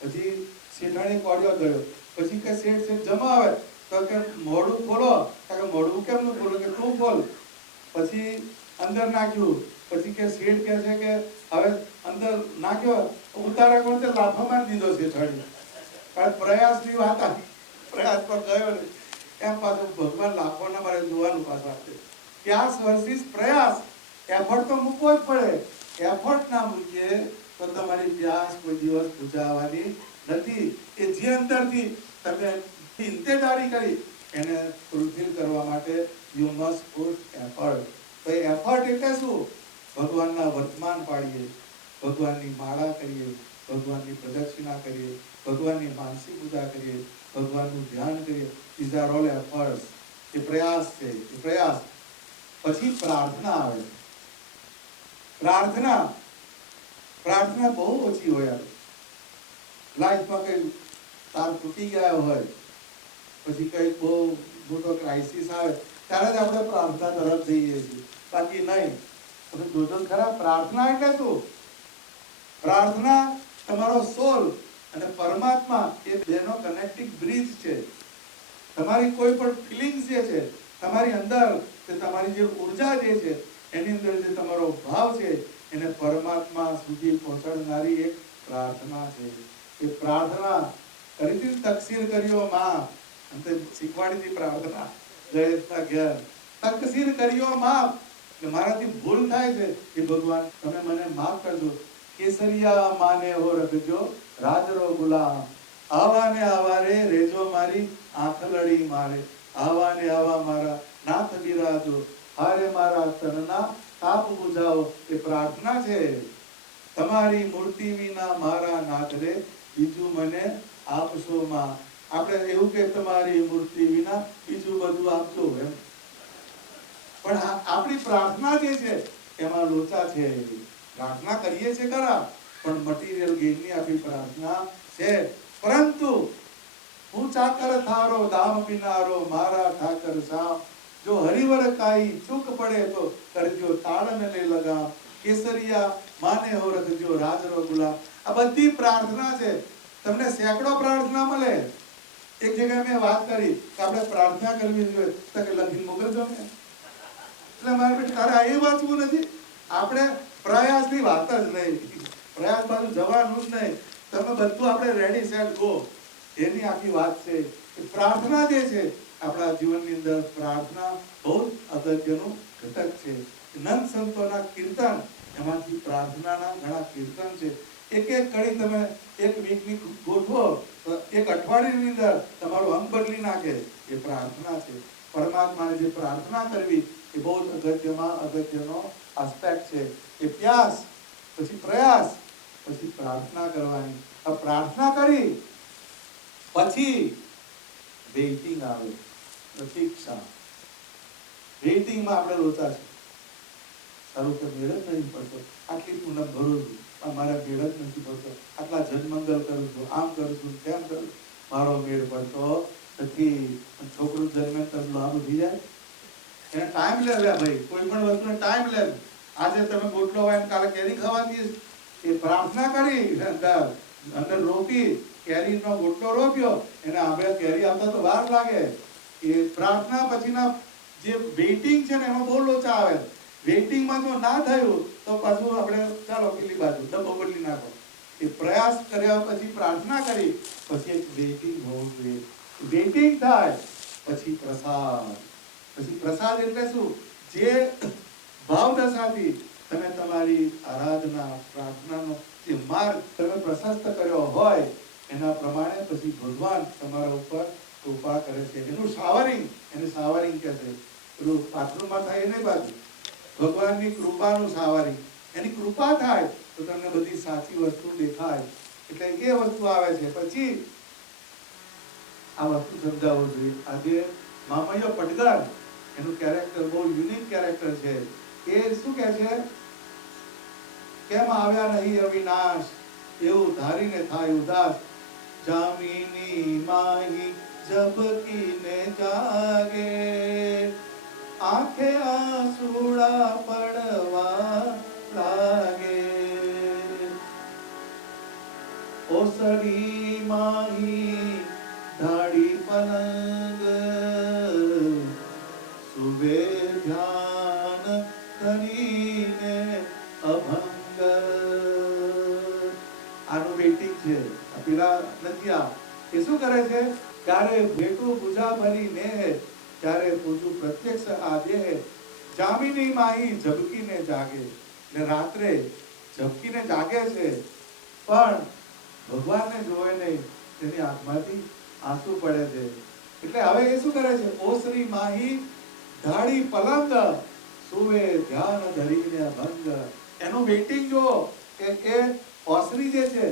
પછી શેઠાણી કોળિયો ધર્યો. પછી કે શેઠ જમાવે, તો કે મોઢું ખોલો, તો કે મોઢું કેમનું ખોલો? કે તું ખોલ. પછી અંદર નાખ્યું. પછી કે શેઠ કહે છે કે હવે અંદર નાખ્યો, ઉતારા કોણ લાફા મારી દીધો શેઠાણી. કારણ પ્રયાસની વાત આવી, પ્રયાસ પર ગયો ને. એમ પાછું ભગવાન લાખો ના મારે જોવાનું પાછું આપે. પ્યાસ વર્સિસ પ્રયાસ. એફર્ટ તો મૂકવો જ પડે. એફર્ટ ના મૂકીએ તો તમારી પ્યાસ કોઈ દિવસ બુઝાવાની નથી. એ જે અંદરથી તમે ઇંતેજારી કરી એને ફૂલફિલ કરવા માટે યુ મસ્ટ પુટ એફર્ટ. તો એફર્ટ એટલે શું? ભગવાનના વર્તમાન પાડીએ, ભગવાનની માળા કરીએ, ભગવાનની પ્રદક્ષિણા કરીએ, ભગવાનની માનસી પૂજા કરીએ, ભગવાનનું ધ્યાન કરીએ. these are all efforts. એ પ્રયાસ છે, એ પ્રયાસ. પછી પ્રાર્થના આવે. પ્રાર્થના બહુ ઓછી હોય. લાઈફમાં કઈ તાર તૂટી ગયા હોય, પછી કઈ બહુ મોટો ક્રાઇસિસ આવે ત્યારે જ આપણે પ્રાર્થના તરફ જઈએ છીએ. બાકી નહીં. તમે જોજો ખરા, પ્રાર્થના એટલે શું? પ્રાર્થના તમારો સોલ અને પરમાત્મા એ બેનો કનેક્ટિંગ બ્રિજ છે. તમારી કોઈ પણ ફિલિંગ્સ જે છે, તમારી અંદર તમારી જે ઉર્જા જે છે, એની અંદર જે તમારો ભાવ છે, એને પરમાત્મા સુધી પહોંચાડનારી એક પ્રાર્થના છે. એ પ્રાર્થના કરીથી તકસીર કર્યો માં, અંતે શીખવાડી હતી પ્રાર્થના જયેશના ઘેર. તકસીર કર્યો માફ, એટલે મારાથી ભૂલ થાય છે એ ભગવાન તમે મને માફ કરજો. કેસરિયા માને હો રખજો રાજરો ગુલામ, આવા ને આવા રે રેજો મારી આંખલડી મારે, આવા ને આવા મારા નાથ બિરાજો, હારે મારા તનના તાપ બુઝાવો. એ પ્રાર્થના છે. તમારી મૂર્તિ વિના મારા નાથ રે બીજું મને આપશો માં. આપણે એવું કે તમારી મૂર્તિ વિના બીજું બધું આપજો એમ, પણ આપણી પ્રાર્થના જે છે એમાં લોચા છે. પ્રાર્થના કરીએ છે ખરા, પણ મટીરિયલ ગેઇનની આપણી પ્રાર્થના છે. પરંતુ હું ચાકર થારો દામ બિનારો મારા ઠાકર સામ, જો હરિવર કાઈ ચૂક પડે તો કરજો તાળન લે લગામ, કેસરિયા માને હો રખજો રાજરો ગુલામ. આ બધી પ્રાર્થના છે. તમને સેંકડો પ્રાર્થના મળે. એક જગ્યાએ મેં વાત કરી કે આપણે પ્રાર્થના કરવી જોઈએ તો કે લખીને મોકલજો ને. એટલે મારે બેટા તારે એ વાંચવું નથી. આપણે પ્રયાસની વાત જ નહીં, પ્રયાસ બાજુ જવાનું જ નહીં. તમે બધું આપણે રેડી સેટ ગો, એની આખી વાત છે. પ્રાર્થના જે છે આપણા જીવનની અંદર, પ્રાર્થના બહુ અગત્યનું ઘટક છે. નંદ સંતોના કીર્તન, એમાંથી પ્રાર્થનાના ઘણા કીર્તન છે. એક એક કડી તમે એક વીકની ગોઠવો તો એક અઠવાડિયાની અંદર તમારું અંગ બદલી નાખે. એ પ્રાર્થના છે. પરમાત્માને જે પ્રાર્થના કરવી એ બહુ જ અગત્યનો આસ્પેક્ટ છે. એ પ્યાસ, પછી પ્રયાસ, પછી પ્રાર્થના કરવાની. આ પ્રાર્થના કરી પછી વેઇટિંગ આવે, પ્રતીક્ષા. વેઇટિંગમાં આપણે લોચા છે. સારું કે મેળ જ નહીં પડતો, આટલી પૂનમ ભરું છું પણ મારા મેળ જ નથી પડતો, આટલા જનમંગલ કરું છું, આમ કરું છું, તેમ કરું છું, મારો મેળ પડતો નથી. છોકરું જન્મે તો લાંબુ થઈ જાય. એને ટાઈમ લે ભાઈ, કોઈ પણ વસ્તુને ટાઈમ લે. આજે તમે ગોટલો હોય કાલે કેરી ખાવાથી, એ પ્રાર્થના કરી અંદર રોપી, કેરીનો ગોટલો રોપ્યો, એને આપણે કેરી આવતા તો વાર લાગે. એ પ્રાર્થના પછીના જે વેઇટિંગ છે ને એમાં બહુ લોચા આવે. વેઇટિંગમાં જો ના થયું તો પાછું આપણે ચાલો પેલી બાજુ ડબ્બો બદલી નાખો. એ પ્રયાસ કર્યા પછી પ્રાર્થના કરી પછી એક વેઇટિંગ હોવું જોઈએ. વેઇટિંગ થાય પછી પ્રસાદ. પછી પ્રસાદ એટલે શું? જે ભાવદશાથી તમે તમારી આરાધના પ્રાર્થનાનો જે માર્ગ તમે પ્રશસ્ત કર્યો હોય એના પ્રમાણે પછી ભગવાન તમારા ઉપર કૃપા કરે છે. એનું શાવરિંગ, એને શાવરિંગ કહે છે. પેલું બાથરૂમમાં થાય એને બાજુ ભગવાનની કૃપાનું શાવરિંગ. એની કૃપા થાય તો તમને બધી સાચી વસ્તુ દેખાય. એટલે એ વસ્તુ આવે છે. પછી આ વસ્તુ સમજાવવું જોઈએ. આજે મામૈયો પટગર, એનું કેરેક્ટર બહુ યુનિક કેરેક્ટર છે. એ શું કહે છે? કેમ આવ્યા નહીં અવિનાશ, એવું ધારીને થાય ઉદાસ. જામીની માહી ઝબકીને જાગે, આંખે આંસુડા પડવા લાગે. ઓસડી માહી ધાડી પલંગ, સુવે ધ્યાન કરીને અભંગ. આનું વેઇટિંગ છે. પેલા નથી. આ એ શું કરે છે? ત્યારે ભેટું પૂજા ભરીને, ત્યારે પૂજું પ્રત્યક્ષ આ દેહ. જામીની માહી ઝબકીને જાગે, એટલે રાત્રે ઝબકીને જાગે છે પણ ભગવાનને જોવે નહીં, તેની આંખમાંથી આંસુ પડે છે. એટલે હવે એ શું કરે છે? ઓસરી માહી ધાડી પલંગ, સુવે ધ્યાન ધરીને ભંગ. એનું વેઇટિંગ જો કે એ ઓસરી જે છે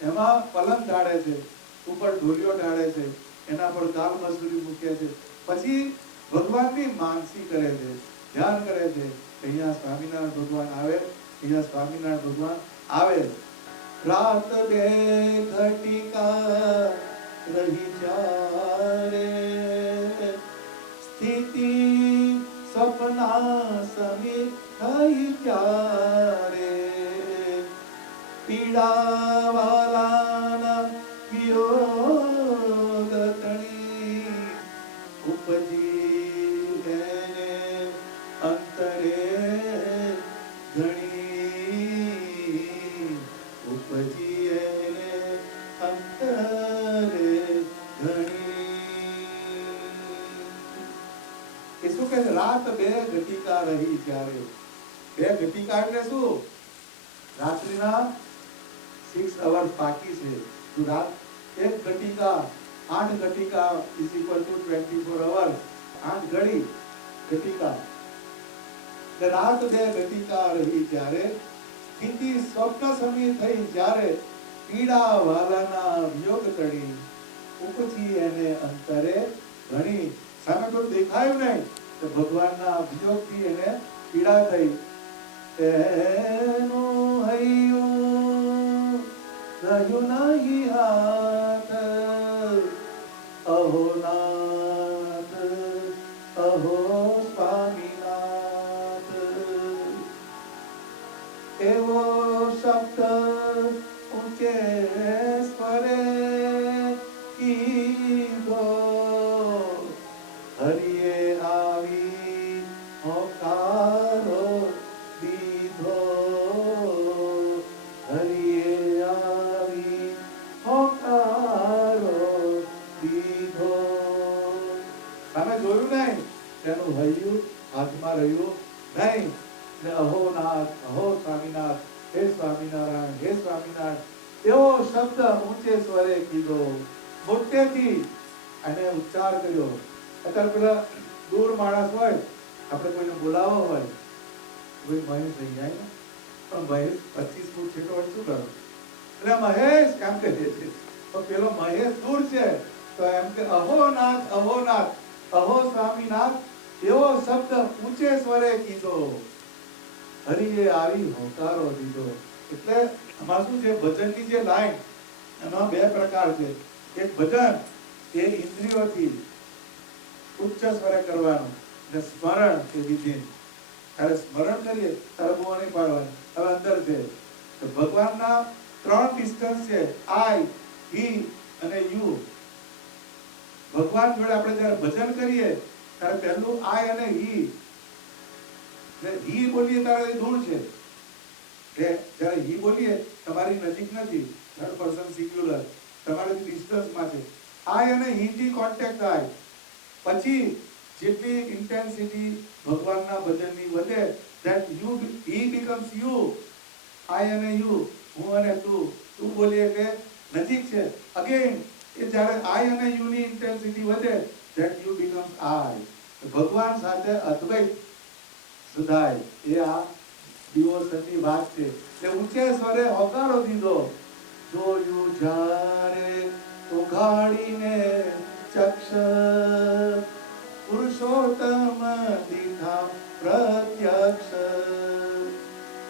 એમાં પલંગ ઢાળે છે, ઉપર ઢોલિયો ઢાળે છે, એના પર કાલ મજૂરી મૂકે છે. પછી ભગવાનની માનસી કરે છે, ધ્યાન કરે છે. અહીંયા સ્વામિનારાયણ ભગવાન આવે, અહીંયા સ્વામિનારાયણ ભગવાન આવે. રાત બે ઘટિકા રહી ચારે, સ્થિતિ સપના સમી થઈ ત્યારે, પીડા વાલાના વિયોગ તણી, ઉપજી એને અંતરે ઘણી, ઉપજી એને અંતરે ઘણી. એ શું કહે છે? રાત બે ઘટિકા રહી જ્યારે. બે ઘટિકા એટલે શું? રાત્રિના 6 hours બાકી છે. જો રાત એક ઘટિકા 8 ઘટિકા is equal to 24 hours. 8 ઘડી ઘટિકા. એટલે રાત બે ઘટિકા રહી જ્યારે, સ્થિતિ સ્વપ્ન સમી થઈ જ્યારે, પીડા વાલાના વિયોગ તણી, ઉપજી એને અંતરે ઘણી. સામે કોઈ દેખાયું નહીં તો ભગવાનના વિયોગથી એને પીડા થઈ. એનું હૈયું રહ્યું નહીં હાથ, અહો નાથ અહો સ્વામીનાથ. એવો શબ્દ ઊંચે સ્વરે કીધો, હરિએ આવી હોકારો દીધો, હરિએ આવી હોકારો દીધો. સામે જોયું નહીં, તેનું હૈયું હાથમાં રહ્યું નહીં. ને અહો નાથ અહો સ્વામીનાથ, હે સ્વામિનારાયણ હે સ્વામિનારાયણ એવો શબ્દ ઊંચે સ્વરે કીધો, મોટેથી અને ઉચ્ચાર કર્યો. અત્યારે પેલા દૂર માણસ હોય, આપણે કોઈને બોલાવો હોય, કોઈ મહેશ થઈ જાય ને, પણ મહેશ 25 ફૂટ છેટો હોય શું કરો? એટલે મહેશ કામ કરીએ છીએ, તો પેલો મહેશ દૂર છે તો એમ કે અહો નાથ અહો સ્વામીનાથ એવો શબ્દ ઊંચે સ્વરે કીધો, હરિએ આવી હોકારો દીધો. એટલે આમાં શું છે, ભજનની જે લાઈન એમાં બે પ્રકાર છે. એક ભજન એ ઇન્દ્રિયોથી ઉચ્ચ સ્વરે કરવાનું, અને સ્મરણ એ વિધિ. ત્યારે સ્મરણ કરીએ ત્યારે બહુ નહીં પાડવાની. હવે અંદર છે તો ભગવાનના 3 ડિસ્ટન્સ છે, આઈ, હી અને યુ. ભગવાન જોડે આપણે જ્યારે ભજન કરીએ ત્યારે પહેલું આઈ અને હી. હી બોલીએ ત્યારે દૂર છે, જ્યારે હી બોલીએ તમારી નજીક નથી, થર્ડ પર્સન સિંગ્યુલર, તમારી ડિસ્ટન્સમાં છે. આઈ અને હી થી કોન્ટેક્ટ થાય. પછી જેટલી ઇન્ટેન્સિટી ભગવાનના ભજનની વધે, that you he becomes you. I અને યુ, હું અને તું. તું બોલીએ એટલે નજીક છે. અગેન એ જ્યારે આઈ અને યુ ની ઇન્ટેન્સિટી વધે, ધેટ યુ બીકમ્સ આઈ. ભગવાન સાથે અદ્વૈત સુધાય. એ આ ડિવોશનની વાત છે. એટલે ઊંચે સ્વરે હોકારો દીધો, જોયું જ્યારે ઉઘાડીને ચક્ષ, પુરુષોત્તમ દીઠા પ્રત્યક્ષ.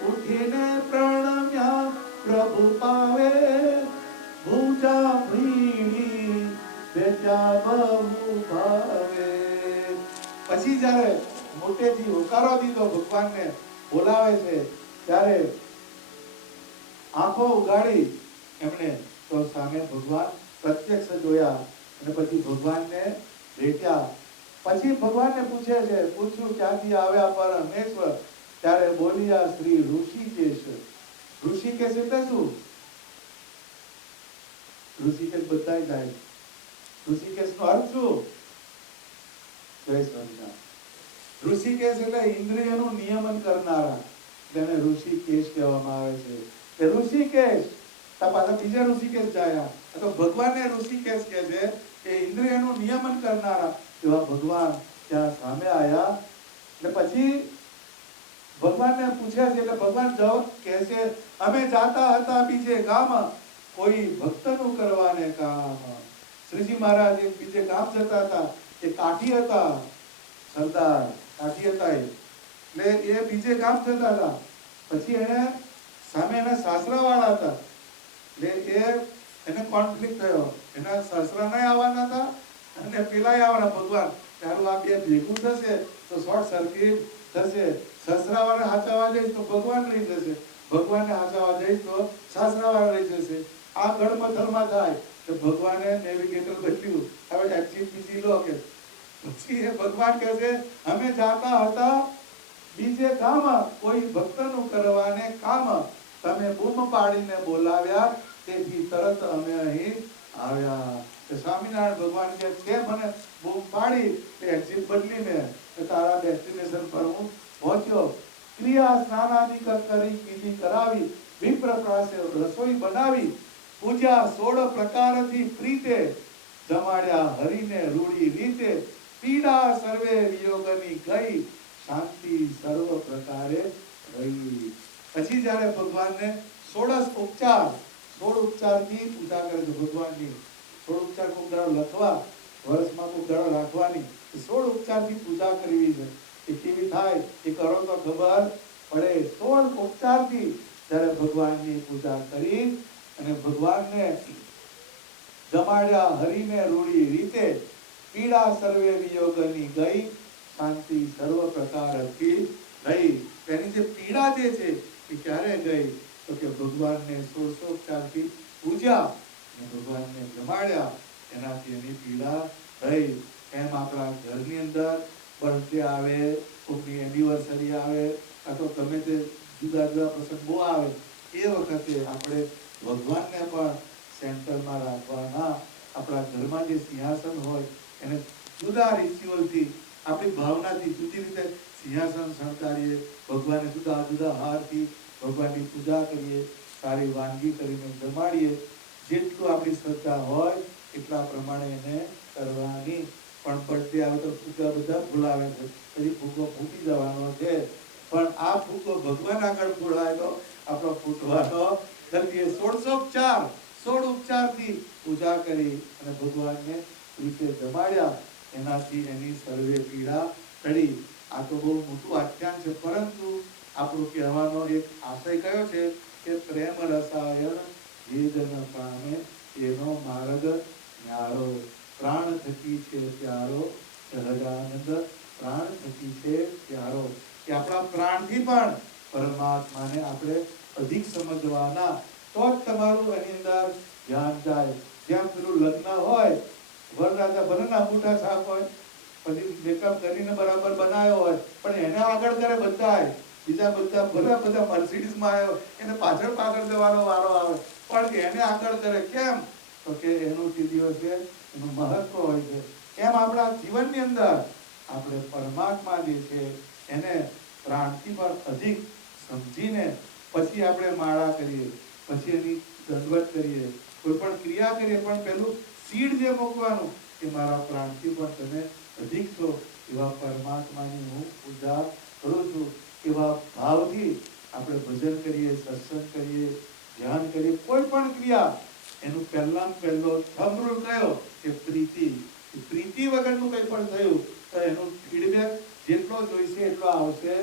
ઉઠીને પ્રણમ્યા પ્રભુ પાવે, ભૂજા ભીડી બેટા બહુ ભાવે. પછી જ્યારે મોટેથી હોકારો દીધો, ભગવાનને બોલાવે છે, ત્યારે આંખો ઉગાડી એમણે તો સામે ભગવાન પ્રત્યક્ષ જોયા. અને પછી ભગવાનને ભેટ્યા. પછી ભગવાનને પૂછ્યું ક્યાંથી આવ્યા પરમેશ્વર? ત્યારે બોલ્યા શ્રી ઋષિકેશ. ઋષિકેશ એટલે શું? ઋષિકેશ બધાય જાય. ઋષિકેશ નો અર્થ શું? જય સ્વામિનારાયણ. ઋષિકેશ એટલે ઇન્દ્રિયનું નિયમન કરનારા, તેને ઋષિકેશ કહેવામાં આવે છે. એ ઋષિકેશ પાછા બીજા ઋષિકેશ જાય. તો ભગવાનને ઋષિકેશ કહે છે, કે ઇન્દ્રિયનું નિયમન કરનારા એવા ભગવાન ત્યાં સામે આવ્યા. એટલે પછી ભગવાનને પૂછ્યા છે, એટલે ભગવાન જવાબ કહે છે, અમે જાતા હતા બીજે ગામ, કોઈ ભક્તનું કરવાને કામ. શ્રીજી મહારાજ એક બીજે ગામ જતા હતા. એ કાઠી હતા, સરદાર કાઠી હતા. એટલે એ બીજે ગામ જતા હતા. પછી એને સામે એના સાસરાવાળા હતા. એટલે એને કોન્ફ્લિક્ટ થયો. એના સાસરા નહીં આવવાના હતા અને પેલા આવવાના. ભગવાન તારું આ બે ભેગું થશે તો શોર્ટ સર્કિટ થશે. સાસરાવાળા હાચાવા જઈશ તો ભગવાન લઈ જશે, ભગવાનને હાચાવા જઈશ તો સાસરાવાળા લઈ જશે. આ ગળમથલમાં થાય તો ભગવાને નેવિગેટર બદલ્યું. હવે એક્સિટ બીજી લો કે પછી એ ભગવાન કહે છે, અમે જાતા હતા બીજે ગામ, કોઈ ભક્તનું કરવાને કામ, તમે બૂમ પાડીને બોલાવ્યા, તેથી તરત અમે અહીં આવ્યા. સ્વામિનારાયણ ભગવાન કે મને બૂમ પાડી એક્ઝિટ બદલીને કે તારા ડેસ્ટિનેશન પર હું પહોંચ્યો. ક્રિયા સ્નાનાદિક કરી વિધિ કરાવી, વિપ્ર પાસે રસોઈ બનાવી, પૂજા 16 પ્રકારથી પ્રીતે, જમાડ્યા હરિને રૂડી રીતે, પીડા સર્વે વિયોગની ગઈ, શાંતિ સર્વ પ્રકારે રહી. પછી જ્યારે ભગવાનને 16 ઉપચાર 16 ઉપચારથી પૂજા કરે છે ભગવાનની. 16 ઉપચાર કોક દાડો લખવા, વર્ષમાં કોક દાડો રાખવાની, 16 ઉપચારથી પૂજા કરવી છે. એ કેવી થાય એ કરો તો ખબર પડે. 16 ઉપચારથી જ્યારે ભગવાનની પૂજા કરી અને ભગવાનને જમાડ્યા હરિને રૂડી રીતે, પીડા સર્વે વિયોગની ગઈ, શાંતિ સર્વ પ્રકારથી રહી. એની જે પીડા જે છે એ ક્યારે ગઈ તો કે ભગવાનને 16 ઉપચારથી પૂજ્યા અને ભગવાનને જમાડ્યા, એનાથી એની પીડા રહી. એમ આપણા ઘરની અંદર બર્થડે આવે, કોઈની એનિવર્સરી આવે, અથવા ગમે તે જુદા જુદા પ્રસંગો આવે, એ વખતે આપણે ભગવાનને પણ સેન્ટરમાં રાખવાના. આપણા ઘરમાં જે સિંહાસન હોય એને જુદા રિચ્યુઅલથી, આપણી ભાવનાથી જુદી રીતે સિંહાસન શણગારીએ, ભગવાનને જુદા જુદા હારથી ભગવાનની પૂજા કરીએ, સારી વાનગી કરીને જમાડીએ. જેટલું આપણી શ્રદ્ધા હોય એટલા પ્રમાણે એને કરવાની. પણ બર્થડે આવે તો ફૂગા બધા ફૂલાવે છે, પછી ફૂગો ફૂટી જવાનો છે, પણ આ ફૂગો ભગવાન આગળ ફૂલાય તો આપણો ફૂટવાનો નથી. 16 ઉપચાર 16 ઉપચારથી પૂજા કરી અને ભગવાનને રીતે જમાડ્યા, એનાથી એની સર્વે પીડા ટળી. આ તો બહુ મોટું આખ્યાન છે, પરંતુ આપણો કહેવાનો એક આશય કયો છે કે પ્રેમ રસાયણ જે જન પામે એનો માર્ગ ન્યારો. પ્રાણ થકી છે પ્યારો સહજાનંદ, પ્રાણ થકી છે પ્યારો. કે આપણા પ્રાણથી પણ પરમાત્માને આપણે અધિક સમજવાના, તો જ તમારું એની અંદર ધ્યાન જાય. જેમ પેલું લગ્ન હોય, વરરાજા ભલે અંગૂઠા છાપ હોય, પછી મેકઅપ કરીને બરાબર બનાવ્યો હોય, પણ એને આગળ કરે બધાય, બીજા બધા મર્સિડીઝમાં આવ્યો એને પાછળ પાછળ જવાનો વારો આવે, પણ એને આગળ કરે. કેમ તો કે એનું તે દિવસે એનું મહત્વ હોય છે. એમ આપણા જીવનની અંદર આપણે પરમાત્મા જે છે એને પ્રાણથી પણ અધિક સમજીને પછી આપણે માળા કરીએ, પછી એની દંડવત કરીએ, કોઈ પણ ક્રિયા કરીએ, પણ પેલું સીડ જે મૂકવાનું કે મારા પ્રાણથી પણ તમે અધિક છો, એવા પરમાત્માની હું પૂજા કરું છું. એવા ભાવથી આપણે ભજન કરીએ, સત્સંગ કરીએ, ધ્યાન કરીએ, કોઈ પણ ક્રિયા, એનું પહેલો થંભ રૂલ કયો કે પ્રીતિ. પ્રીતિ વગરનું કંઈ પણ થયું તો એનું ફીડબેક જેટલો જોઈશે એટલો આવશે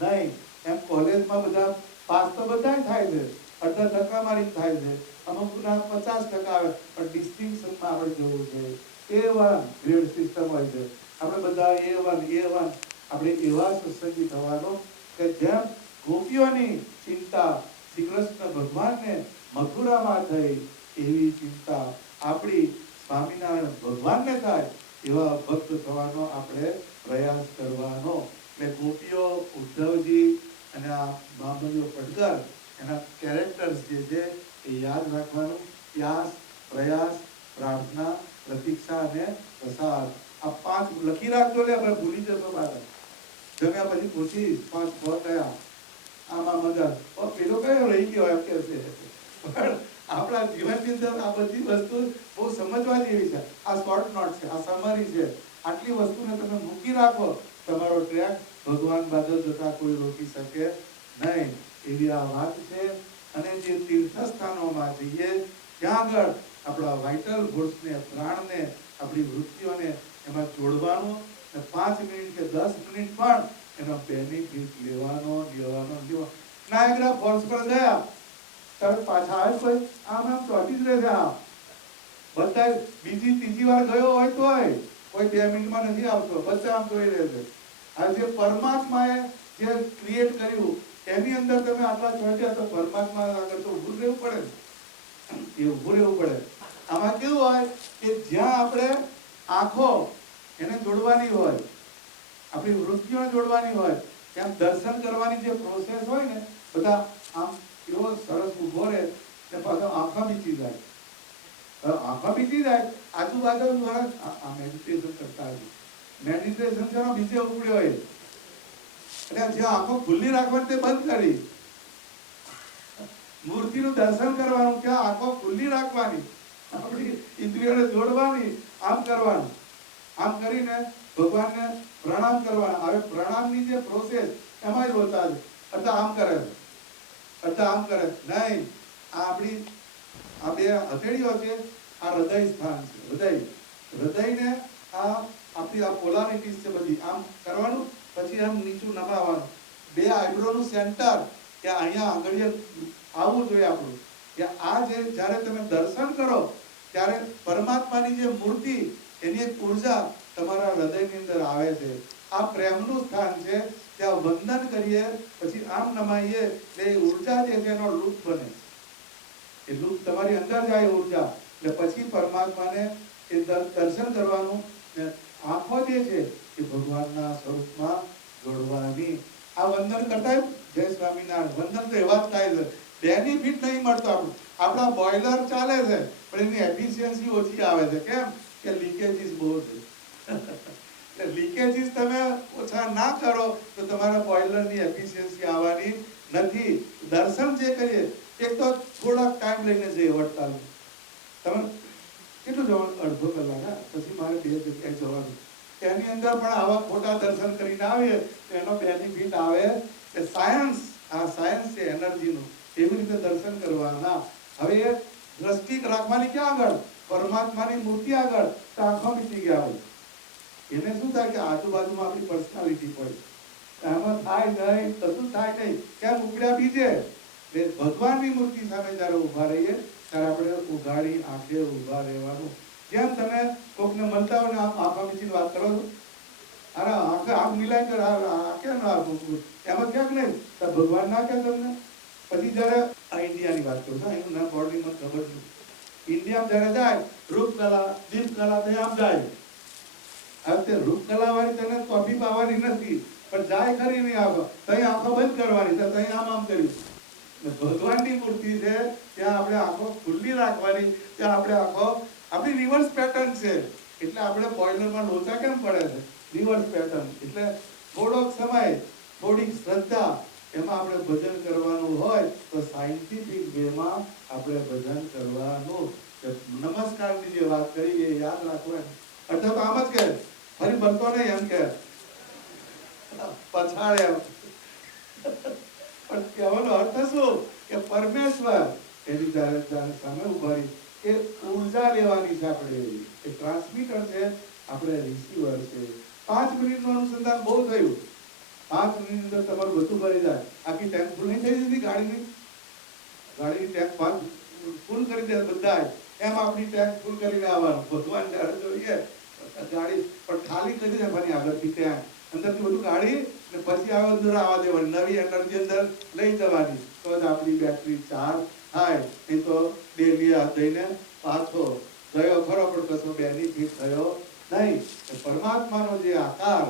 નહીં. એમ કોલેજમાં બધા પાસ તો બધા થાય છે, અડધા ટકા મારી થાય છે, અમુકના 50% આવે, પણ ડિસ્ટિંક્શનમાં આપણે જવું છે. A1 ગ્રેડ સિસ્ટમ હોય છે, આપણે બધા A1 આપણે એવા સત્સંગી થવાનો કે જેમ ગોપીઓની ચિંતા શ્રી કૃષ્ણ ભગવાનને મથુરામાં થઈ, એવી ચિંતા આપણી સ્વામિનારાયણ ભગવાનને થાય, એવા ભક્ત થવાનો આપણે પ્રયાસ કરવાનો. એટલે ગોપીઓ, ઉદ્ધવજી અને આ બામણીઓ પટકર, એના કેરેક્ટર્સ જે છે એ યાદ રાખવાનું. ત્યાસ, પ્રયાસ, પ્રાર્થના, પ્રતીક્ષા અને પ્રસાદ, આ 5 લખી રાખજો. લે આપણે ભૂલી જશો પાછા. જમ્યા પછી પૂછીશ 5 ફળ કયા, આમાં મજા પેલો કયો રહી ગયો એમ કે છે. પણ આપણા જીવનની અંદર આ બધી વસ્તુ બહુ સમજવા જેવી છે. આ શોર્ટ નોટ છે, આ સમરી છે. આટલી વસ્તુને તમે મૂકી રાખો, તમારો ટ્રેક ભગવાન બાજુ જતા કોઈ રોકી શકે નહીં. એવી આ વાત છે. અને જે તીર્થ સ્થાનોમાં જઈએ ત્યાં આગળ આપણા વાઇટલ ફોર્સને, પ્રાણને, આપણી વૃત્તિઓને એમાં જોડવાનું, અને 5 મિનિટ કે 10 મિનિટ પણ એનો બેનિફિટ લેવાનો. નાયગ્રા ફોલ્સ પર ગયા તરત પાછા આવે કોઈ આમ ચોટી જ રહે છે. બધા બીજી ત્રીજી વાર ગયો હોય તોય કોઈ 2 મિનિટમાં નથી આવતો, બધા આમ જોઈ રહે છે. આ જે પરમાત્માએ જે ક્રિએટ કર્યું એની અંદર તમે આટલા ચોટ્યા તો પરમાત્મા આગળ તો ઊભું રહેવું પડે, એ ઊભું રહેવું પડે. આમાં કેવું હોય કે જ્યાં આપણે આંખો એને જોડવાની હોય, આપણી વૃત્તિઓ જોડવાની હોય, ત્યાં દર્શન કરવાની જે પ્રોસેસ હોય ને, બધા આમ એવો સરસ ઊભો રહે ને પાછો આંખા બીચી જાય, આજુબાજુ આ મેડિટેશન કરતા હોય. મેડિટેશન છે બીજે ઉપડ્યો હોય એટલે જે આંખો ખુલ્લી રાખવાની તે બંધ કરી, મૂર્તિનું દર્શન કરવાનું ક્યાં આંખો ખુલ્લી રાખવાની, આપણી ઇન્દ્રિયોને જોડવાની, આમ કરવાનું, આમ કરીને ભગવાનને પ્રણામ કરવાના. હવે પ્રણામની જે પ્રોસેસ એમાં બોલતા છે અર્થા આમ કરે છે, અર્થા આમ કરે નહીં. આ આપણી આ બે હથેળીઓ છે, આ હૃદય સ્થાન છે. હૃદયને આ આપણી આ પોલારિટીઝ છે બધી આમ કરવાનું, પછી આમ નીચું નમાવાનું. બે આઈબ્રોનું સેન્ટર કે અહીંયા આંગળીએ આવવું જોઈએ આપણું કે આ જે જ્યારે તમે દર્શન કરો ત્યારે પરમાત્માની જે મૂર્તિ એની એક ઉર્જા તમારા હૃદયની અંદર આવે છે. આ પ્રેમનું સ્થાન છે. ત્યાં વંદન કરીએ પછી આમ નમાઈએ એટલે એ ઉર્જા જે છે એનો લૂપ બને, એ લૂપ તમારી અંદર જાય ઉર્જા એટલે પછી પરમાત્માને એ દર્શન કરવાનું. આંખો જે છે એ ભગવાનના સ્વરૂપમાં જોડવાની. આ વંદન કરતા જય સ્વામિનારાયણ વંદન તો એવા જ થાય છે, બેનિફિટ નહીં મળતો. આપણા બોઇલર ચાલે છે પણ એની એફિશિયન્સી ઓછી આવે છે. કેમ કે લીકેજીસ બહુ છે. લીકેજીસ તમે ઓછા ના કરો તો તમારા બોઇલરની એફિશિયન્સી આવવાની નથી. દર્શન જે કરીએ એક તો થોડાક ટાઈમ લઈને જઈએ. વડતાલ તમે કેટલું જવાનું? અડધો કલાક. પછી મારે 2 જગ્યાએ જવાનું. એની અંદર પણ આવા ખોટા દર્શન કરીને આવીએ તો એનો બેનિફિટ આવે કે સાયન્સ, આ સાયન્સ છે એનર્જીનું, એવી રીતે દર્શન કરવાના. હવે એ દ્રષ્ટિ રાખવાની ક્યાં આગળ? પરમાત્માની મૂર્તિ આગળ. તો આંખો મીટી ગયા હોય એને શું થાય કે આજુબાજુમાં આપણી પર્સનાલિટી પડે. એમાં થાય નહીં, કશું થાય નહીં. કેમ? ઉપડ્યા બીજે. ભગવાનની મૂર્તિ સામે જયારે ઉભા રહીએ ત્યારે આપણે ઉઘાડી આંખે ઉભા રહેવાનું. જેમ તમે કોકને મળતા હોય ને આમ આંખો મીચીને વાત કરો છો, અરે આંખે આંખ મિલાય તો કેમ ના એમાં ક્યાંક નહીં તો ભગવાન ના કે તમને. પછી જયારે આ ઇન્ડિયાની વાત કરું છું, એનું નામ બોર્ડની મને ખબર નથી. ઇન્ડિયામાં જયારે જાય રૂપકલા દીપકલા તો આમ જાય. હવે તે રૂપકલા વાળી તને કોફી પાવાની નથી પણ જાય ખરી નહીં આંખો, તઈ આંખો બંધ કરવાની, તો તઈ આમ આમ કર્યું. ભગવાનની મૂર્તિ છે ત્યાં આપણે આંખો ખુલ્લી રાખવાની. ત્યાં આપણે આંખો આપણી રિવર્સ પેટર્ન છે એટલે આપણે બોઇલરમાં લોચા કેમ પડે છે? Reverse pattern. એટલે થોડોક સમય થોડીક શ્રદ્ધા એમાં આપણે ભજન કરવાનું હોય તો સાયન્ટિફિક વેમાં આપણે ભજન કરવાનું. નમસ્કારની જે વાત કરી એ યાદ રાખવાની. અર્થાત આમ જ કે ફરી બનતો નહીં એમ કે પછાડે. પણ કહેવાનો અર્થ શું કે પરમેશ્વર એની સામે ઉભા રહી એ ઉર્જા લેવાની છે. આપણે એ ટ્રાન્સમીટર છે, આપણે રિસીવર છે. 5 મિનિટનું અનુસંધાન બહુ થયું. 5 મિનિટ અંદર તમારું બધું ભરી જાય. આખી ટેન્ક ફૂલ નહીં થઈ જતી ગાડીની ટેન્ક ફૂલ કરી દે બધા. એમ આપણી ટેન્ક ફૂલ કરીને આવવાનું. ભગવાન જયારે જોઈએ ગાડી પણ ખાલી કરી દે ફરી આગળથી ત્યાં અંદરથી બધું કાઢી ને પછી આવે અંદર આવવા દેવાની. નવી એનર્જી અંદર લઈ જવાની તો જ આપણી બેટરી ચાર્જ થાય. નહીં તો ડેલી આ દઈને પાછો ગયો ખરો પણ કશો બેનિફિટ થયો નહીં. પરમાત્માનો જે આકાર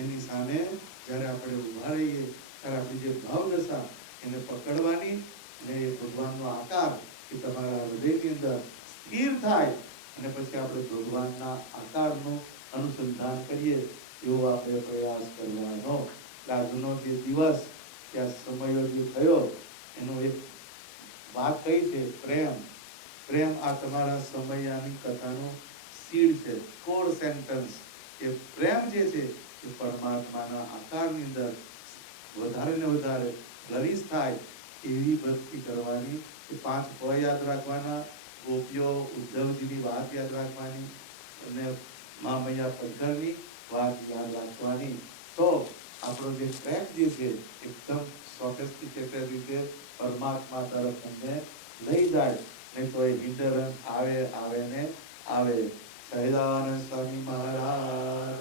એની સામે જ્યારે આપણે ઉભા રહીએ ત્યારે આપણી જે ભાવદશા એને પકડવાની અને એ ભગવાનનો આકાર એ તમારા હૃદયની અંદર સ્થિર થાય અને પછી આપણે ભગવાનના આકારનું અનુસંધાન કરીએ એવો આપણે પ્રયાસ કરવાનો. આજનો જે દિવસ કે આ સમયો જે થયો એનો એક વાત કઈ છે? પ્રેમ. પ્રેમ આ તમારા સમયાની કથાનું સીડ છે, કોર સેન્ટેન્સ. એ પ્રેમ જે છે એ પરમાત્માના આકારની અંદર વધારે ને વધારે ફ્લરિશ થાય એવી ભક્તિ કરવાની. એ 5 પ યાદ રાખવાના. ગોપીઓ ઉદ્ધવજીની વાત યાદ રાખવાની અને મા મૈયા પંકરની વાત યાદ રાખવાની. તો આપણો જે ટ્રેક જે છે એકદમ સોફિસ્ટિકેટેડ રીતે પરમાત્મા તરફ તમને લઈ જાય. નહીં તો એ હિન્ડરન્સ આવે ને આવે. સહજાનંદ સ્વામી મહારાજ